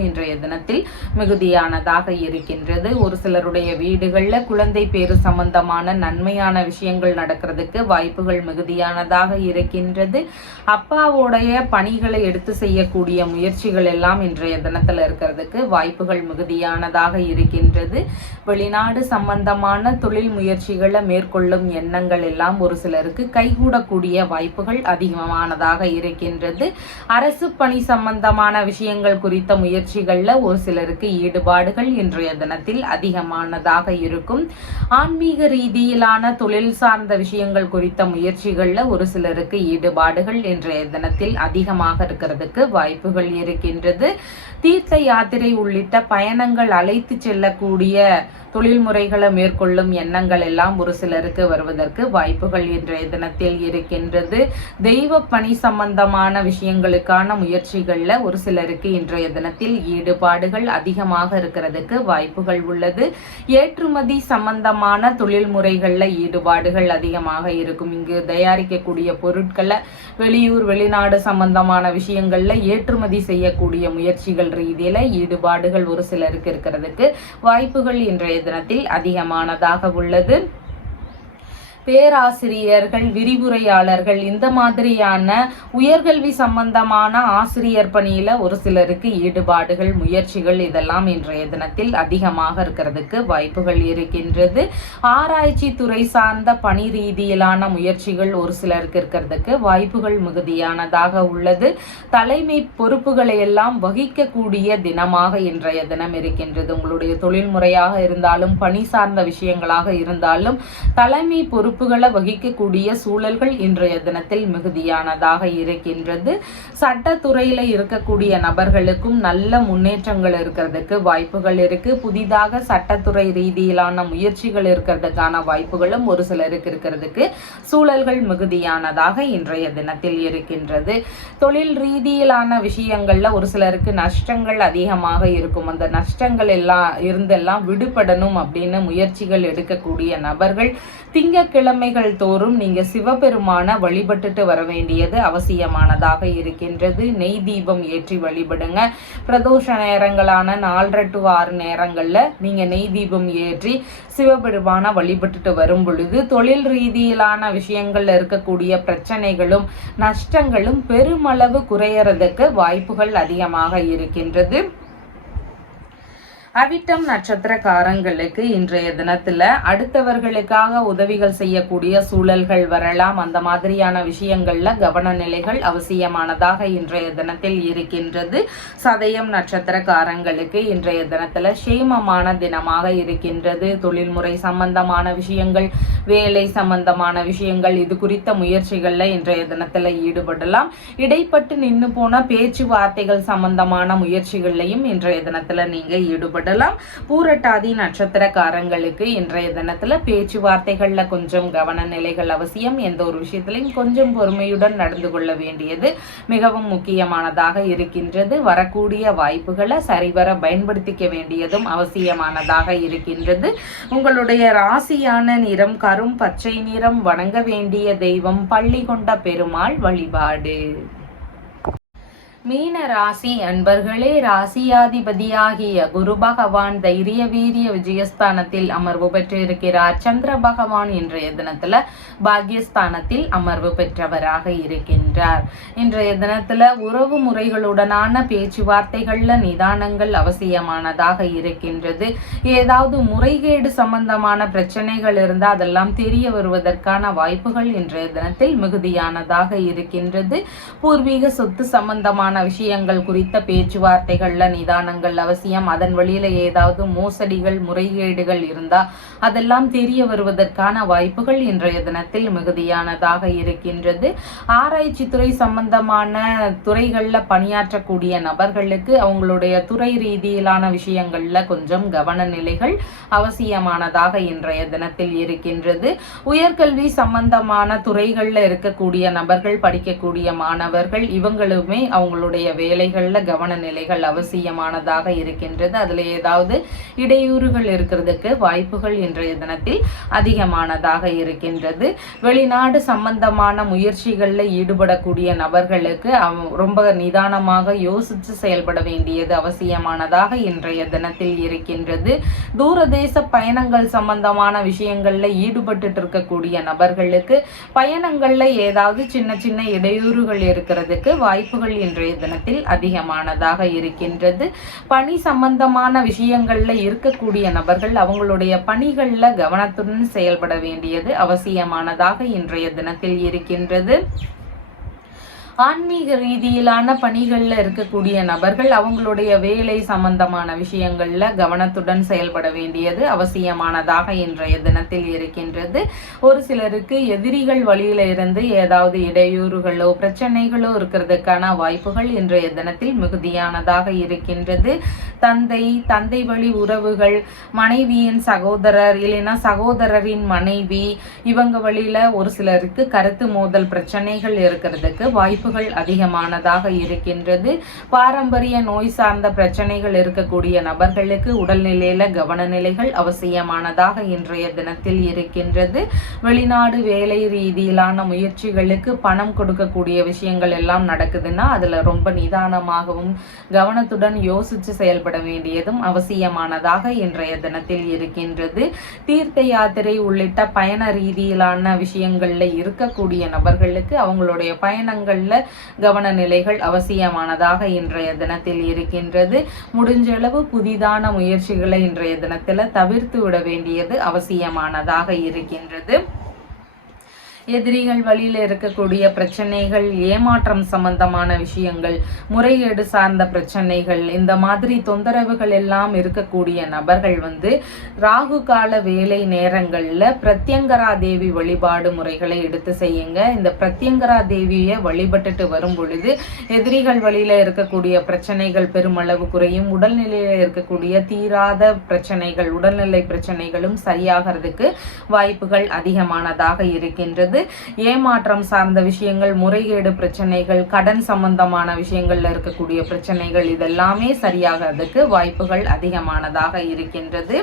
இன்றைய தினத்தில் மிகுதியானதாக இருக்கின்றது. ஒரு சிலருடைய வீடுகள்ல குழந்தை பேரு சம்பந்தமான நன்மையான விஷயங்கள் நடக்கிறதுக்கு வாய்ப்புகள் மிகுதியானதாக இருக்கின்றது. அப்பாவோடைய பணிகளை எடுத்து செய்யக்கூடிய முயற்சிகள் எல்லாம் இன்றைய தினத்துல இருக்கிறதுக்கு வாய்ப்புகள் மிகுதியானதாக இருக்கின்றது. வெளிநாடு சம்பந்தமான தொழில் முயற்சிகளை மேற்கொள்ளும் எண்ணங்கள் எல்லாம் ஒரு சிலருக்கு கைகூடக்கூடிய வாய்ப்புகள் அதிகமானதாக இருக்கின்றது. அரசு பணி சம்பந்தமான விஷயங்கள் குறித்த முயற்சிகள்ல ஒரு சிலருக்கு ஈடுபாடுகள் இன்றைய தினத்தில் அதிகமானதாக இருக்கும். ஆன்மீக ரீதியிலான தொழில் சார்ந்த விஷயங்கள் குறித்த முயற்சிகள்ல ஒரு சிலருக்கு ஈடுபாடுகள் இன்றைய தினத்தில் அதிகமாக இருக்கிறதுக்கு வாய்ப்புகள் இருக்கின்றது. தீர்த்த யாத்திரை உள்ளிட்ட பயணங்கள் அழைத்து செல்லக்கூடிய தொழில் முறைகளை மேற்கொள்ளும் எண்ணங்கள் எல்லாம் ஒரு சிலருக்கு வருவதற்கு வாய்ப்புகள் இன்றைய தினத்தில் இருக்கின்றது. தெய்வ பணி சம்பந்தமான விஷயங்களுக்கான முயற்சிகள்ல ஒரு சிலருக்கு இன்றைய தினத்தில் ஈடுபாடுகள் அதிகமாக இருக்கிறதுக்கு வாய்ப்புகள் உள்ளது. ஏற்றுமதி சம்பந்தமான தொழில் முறைகள்ல ஈடுபாடுகள் அதிகமாக இருக்கும். இங்கு தயாரிக்கக்கூடிய பொருட்களை வெளியூர் வெளிநாடு சம்பந்தமான விஷயங்கள்ல ஏற்றுமதி செய்யக்கூடிய முயற்சிகள் ரீதியில ஈடுபாடுகள் ஒரு சிலருக்கு இருக்கிறதுக்கு வாய்ப்புகள் இன்றைய தினத்தில் அதிகமானதாக உள்ளது. பேராசிரியர்கள், விரிவுரையாளர்கள், இந்த மாதிரியான உயர்கல்வி சம்பந்தமான ஆசிரியர் பணியில ஒரு சிலருக்கு ஈடுபாடுகள் முயற்சிகள் இதெல்லாம் இன்றைய தினத்தில் அதிகமாக இருக்கிறதுக்கு வாய்ப்புகள் இருக்கின்றது. ஆராய்ச்சி துறை சார்ந்த பணி ரீதியிலான முயற்சிகள் ஒரு சிலருக்கு இருக்கிறதுக்கு வாய்ப்புகள் மிகுதியானதாக உள்ளது. தலைமை பொறுப்புகளை எல்லாம் வகிக்கக்கூடிய தினமாக இன்றைய தினம் இருக்கின்றது. உங்களுடைய தொழில் முறையாக இருந்தாலும் பணி சார்ந்த விஷயங்களாக இருந்தாலும் தலைமை பொறுப்புகளை வகிக்கக்கூடிய சூழல்கள் இன்றைய தினத்தில் மிகுதியானதாக இருக்கின்றது. சட்டத்துறையில இருக்கக்கூடிய நபர்களுக்கும் நல்ல முன்னேற்றங்கள் இருக்கிறதுக்கு வாய்ப்புகள் இருக்கு. புதிதாக சட்டத்துறை ரீதியிலான முயற்சிகள் இருக்கிறதுக்கான வாய்ப்புகளும் ஒரு சிலருக்கு இருக்கிறதுக்கு சூழல்கள் மிகுதியானதாக இன்றைய தினத்தில் இருக்கின்றது. தொழில் ரீதியிலான விஷயங்கள்ல ஒரு சிலருக்கு நஷ்டங்கள் அதிகமாக இருக்கும். அந்த நஷ்டங்கள் இருந்தெல்லாம் விடுபடணும் அப்படின்னு முயற்சிகள் எடுக்கக்கூடிய நபர்கள் திங்கட்கிழமைகள் தோறும் நீங்க சிவபெருமான வழிபட்டுட்டு வர வேண்டியது அவசியமானதாக இருக்கின்றது. நெய் தீபம் ஏற்றி வழிபடுங்க. பிரதோஷ நேரங்களான 4:30 to 6 நேரங்கள்ல நீங்க நெய் தீபம் ஏற்றி சிவபெருமான வழிபட்டுட்டு வரும் பொழுது தொழில் ரீதியிலான விஷயங்கள்ல இருக்கக்கூடிய பிரச்சனைகளும் நஷ்டங்களும் பெருமளவு குறையறதுக்கு வாய்ப்புகள் அதிகமாக இருக்கின்றது. அவிட்டம் நட்சத்திரக்காரங்களுக்கு இன்றைய தினத்துல அடுத்தவர்களுக்காக உதவிகள் செய்யக்கூடிய சூழல்கள் வரலாம். அந்த மாதிரியான விஷயங்கள்ல கவன நிலைகள் அவசியமானதாக இன்றைய தினத்தில் இருக்கின்றது. சதயம் நட்சத்திரக்காரங்களுக்கு இன்றைய தினத்துல சேமமான தினமாக இருக்கின்றது. தொழில்முறை சம்பந்தமான விஷயங்கள், வேலை சம்பந்தமான விஷயங்கள், இது குறித்த முயற்சிகள்ல இன்றைய தினத்துல ஈடுபடலாம். இடைப்பட்டு நின்று போன பேச்சுவார்த்தைகள் சம்பந்தமான முயற்சிகள்லையும் இன்றைய தினத்துல நீங்க ஈடுபடலாம். பூரட்டாதி நட்சத்திரக்காரங்களுக்கு இன்றைய தினத்துல பேச்சுவார்த்தைகள்ல கொஞ்சம் கவன நிலைகள் அவசியம். எந்த ஒரு விஷயத்திலையும் கொஞ்சம் பொறுமையுடன் நடந்து கொள்ள வேண்டியது மிகவும் முக்கியமானதாக இருக்கின்றது. வரக்கூடிய வாய்ப்புகளை சரிவர பயன்படுத்திக்க வேண்டியதும் அவசியமானதாக இருக்கின்றது. உங்களுடைய ராசியான நிறம் கரும் பச்சை நிறம். வணங்க வேண்டிய தெய்வம் பள்ளி கொண்ட பெருமாள் வழிபாடு. மீன ராசி அன்பர்களே, ராசியாதிபதியாகிய குரு பகவான் தைரிய வீரிய விஜயஸ்தானத்தில் அமர்வு பெற்றிருக்கிறார். சந்திர பகவான் இன்றைய தினத்துல பாக்யஸ்தானத்தில் அமர்வு பெற்றவராக இருக்கின்றார். இன்றைய தினத்துல உறவு முறைகளுடனான பேச்சுவார்த்தைகள்ல நிதானங்கள் அவசியமானதாக இருக்கின்றது. ஏதாவது முறைகேடு சம்பந்தமான பிரச்சனைகள் இருந்தால் அதெல்லாம் தெரிய வருவதற்கான வாய்ப்புகள் இன்றைய தினத்தில் மிகுதியானதாக இருக்கின்றது. பூர்வீக சொத்து சம்பந்தமான விஷயங்கள் குறித்த பேச்சுவார்த்தைகள்ல நிதானங்கள் அவசியம். அதன் வழியில ஏதாவது மோசடிகள் முறைகேடுகள் இருந்தா அதெல்லாம் தெரிய வருவதற்கான வாய்ப்புகள் இன்றைய தினத்தில் மிகுதியானதாக இருக்கின்றது. ஆராய்ச்சி துறை சம்பந்தமான துறைகள்ல பணியாற்றக்கூடிய நபர்களுக்கு அவங்களுடைய துறை ரீதியிலான விஷயங்கள்ல கொஞ்சம் கவன நிலைகள் அவசியமானதாக இன்றைய தினத்தில் இருக்கின்றது. உயர்கல்வி சம்பந்தமான துறைகள்ல இருக்கக்கூடிய நபர்கள், படிக்கக்கூடிய மாணவர்கள், இவங்களுமே அவங்களுடைய வேலைகள்ல கவன நிலைகள் அவசியமானதாக இருக்கின்றது. அதுல ஏதாவது இடையூறுகள் இருக்கிறதுக்கு வாய்ப்புகள் இன்றைய தினத்தில் அதிகமானதாக இருக்கின்றது. வெளிநாடு சம்பந்தமான முயற்சிகள்ல ஈடுபடக்கூடிய நபர்களுக்கு ரொம்ப நிதானமாக யோசித்து செயல்பட வேண்டியது அவசியமானதாக இன்றைய தினத்தில் இருக்கின்றது. தூரதேச பயணங்கள் சம்பந்தமான விஷயங்கள்ல ஈடுபட்டு இருக்கக்கூடிய நபர்களுக்கு பயணங்கள்ல ஏதாவது சின்ன சின்ன இடையூறுகள் இருக்கிறதுக்கு வாய்ப்புகள் இன்றைய தினத்தில் அதிகமானதாக இருக்கின்றது. பணி சம்பந்தமான விஷயங்கள்ல இருக்கக்கூடிய நபர்கள் அவங்களுடைய பணிகள்ல கவனத்துடன் செயல்பட வேண்டியது அவசியமானதாக இன்றைய தினத்தில் இருக்கின்றது. ஆன்மீக ரீதியிலான பணிகள்ல இருக்கக்கூடிய நபர்கள் அவங்களுடைய வேலை சம்பந்தமான விஷயங்கள்ல கவனத்துடன் செயல்பட வேண்டியது அவசியமானதாக இன்றைய தினத்தில் இருக்கின்றது. ஒரு சிலருக்கு எதிரிகள் வழியில இருந்து ஏதாவது இடையூறுகளோ பிரச்சனைகளோ இருக்கிறதுக்கான வாய்ப்புகள் இன்றைய தினத்தில் மிகுதியானதாக இருக்கின்றது. தந்தை வழி உறவுகள், மனைவியின் சகோதரர் இல்லைன்னா சகோதரரின் மனைவி, இவங்க வழியில ஒரு சிலருக்கு கருத்து மோதல் பிரச்சனைகள் இருக்கிறதுக்கு வாய்ப்புகள் அதிகமானதாக இருக்கின்றது. பாரம்பரிய நோய் சார்ந்த பிரச்சனைகள் இருக்கக்கூடிய நபர்களுக்கு உடல்நிலையில கவனநிலைகள் அவசியமானதாக இன்றைய தினத்தில் இருக்கின்றது. வெளிநாடு வேலை ரீதியிலான முயற்சிகளுக்கு பணம் கொடுக்கக்கூடிய விஷயங்கள் எல்லாம் நடக்குதுன்னா அதுல ரொம்ப நிதானமாகவும் கவனத்துடன் யோசிச்சு செயல்பட வேண்டியதும் அவசியமானதாக இன்றைய தினத்தில் இருக்கின்றது. தீர்த்த யாத்திரை உள்ளிட்ட பயண ரீதியிலான விஷயங்கள்ல இருக்கக்கூடிய நபர்களுக்கு அவங்களுடைய பயணங்கள்ல கவன நிலைகள் அவசியமானதாக இன்றைய தினத்தில் இருக்கின்றது. முடிஞ்ச அளவு புதிதான முயற்சிகளை இன்றைய தினத்துல தவிர்த்து விட வேண்டியது அவசியமானதாக இருக்கின்றது. எதிரிகள் வழியில் இருக்கக்கூடிய பிரச்சனைகள், ஏமாற்றம் சம்பந்தமான விஷயங்கள், முறைகேடு சார்ந்த பிரச்சனைகள், இந்த மாதிரி தொந்தரவுகள் எல்லாம் இருக்கக்கூடிய நபர்கள் ராகு கால வேலை நேரங்கள்ல பிரத்யங்கரா தேவி வழிபாடு முறைகளை எடுத்து செய்யுங்க. இந்த பிரத்யங்கரா தேவியை வழிபட்டுட்டு வரும் பொழுது எதிரிகள் வழியில இருக்கக்கூடிய பிரச்சனைகள் பெருமளவு குறையும். உடல்நிலையில இருக்கக்கூடிய தீராத பிரச்சனைகள், உடல்நிலை பிரச்சனைகளும் சரியாகிறதுக்கு வாய்ப்புகள் அதிகமானதாக இருக்கின்றது. ஏமாற்றம் சார்ந்த விஷயங்கள், முறைகேடு பிரச்சனைகள், கடன் சம்பந்தமான விஷயங்கள்ல இருக்கக்கூடிய பிரச்சனைகள் இதெல்லாமே சரியாகிறதுக்கு வாய்ப்புகள் அதிகமானதாக இருக்கின்றது.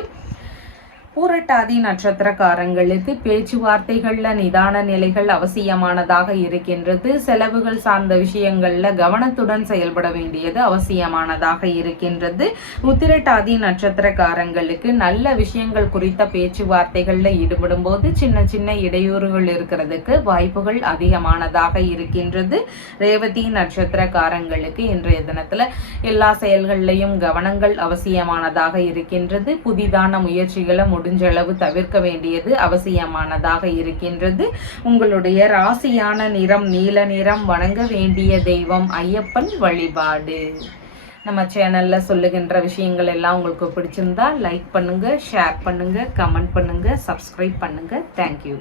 பூரட்டாதி நட்சத்திரக்காரங்களுக்கு பேச்சுவார்த்தைகள்ல நிதான நிலைகள் அவசியமானதாக இருக்கின்றது. செலவுகள் சார்ந்த விஷயங்கள்ல கவனத்துடன் செயல்பட வேண்டியது அவசியமானதாக இருக்கின்றது. உத்திரட்டாதி நட்சத்திரக்காரங்களுக்கு நல்ல விஷயங்கள் குறித்த பேச்சுவார்த்தைகள்ல ஈடுபடும் போது சின்ன சின்ன இடையூறுகள் இருக்கிறதுக்கு வாய்ப்புகள் அதிகமானதாக இருக்கின்றது. ரேவதி நட்சத்திரக்காரங்களுக்கு இன்றைய தினத்துல எல்லா செயல்கள்லையும் கவனங்கள் அவசியமானதாக இருக்கின்றது. புதிதான முயற்சிகளை முடிஞ்ச அளவு தவிர்க்க வேண்டியது அவசியமானதாக இருக்கின்றது. உங்களுடைய ராசியான நிறம் நீல நிறம். வணங்க வேண்டிய தெய்வம் ஐயப்பன் வழிபாடு. நம்ம சேனல்ல சொல்லுகின்ற விஷயங்கள் எல்லாம் உங்களுக்கு பிடிச்சிருந்தா லைக் பண்ணுங்க, ஷேர் பண்ணுங்க, கமெண்ட் பண்ணுங்க, சப்ஸ்கிரைப் பண்ணுங்க. தேங்க்யூ.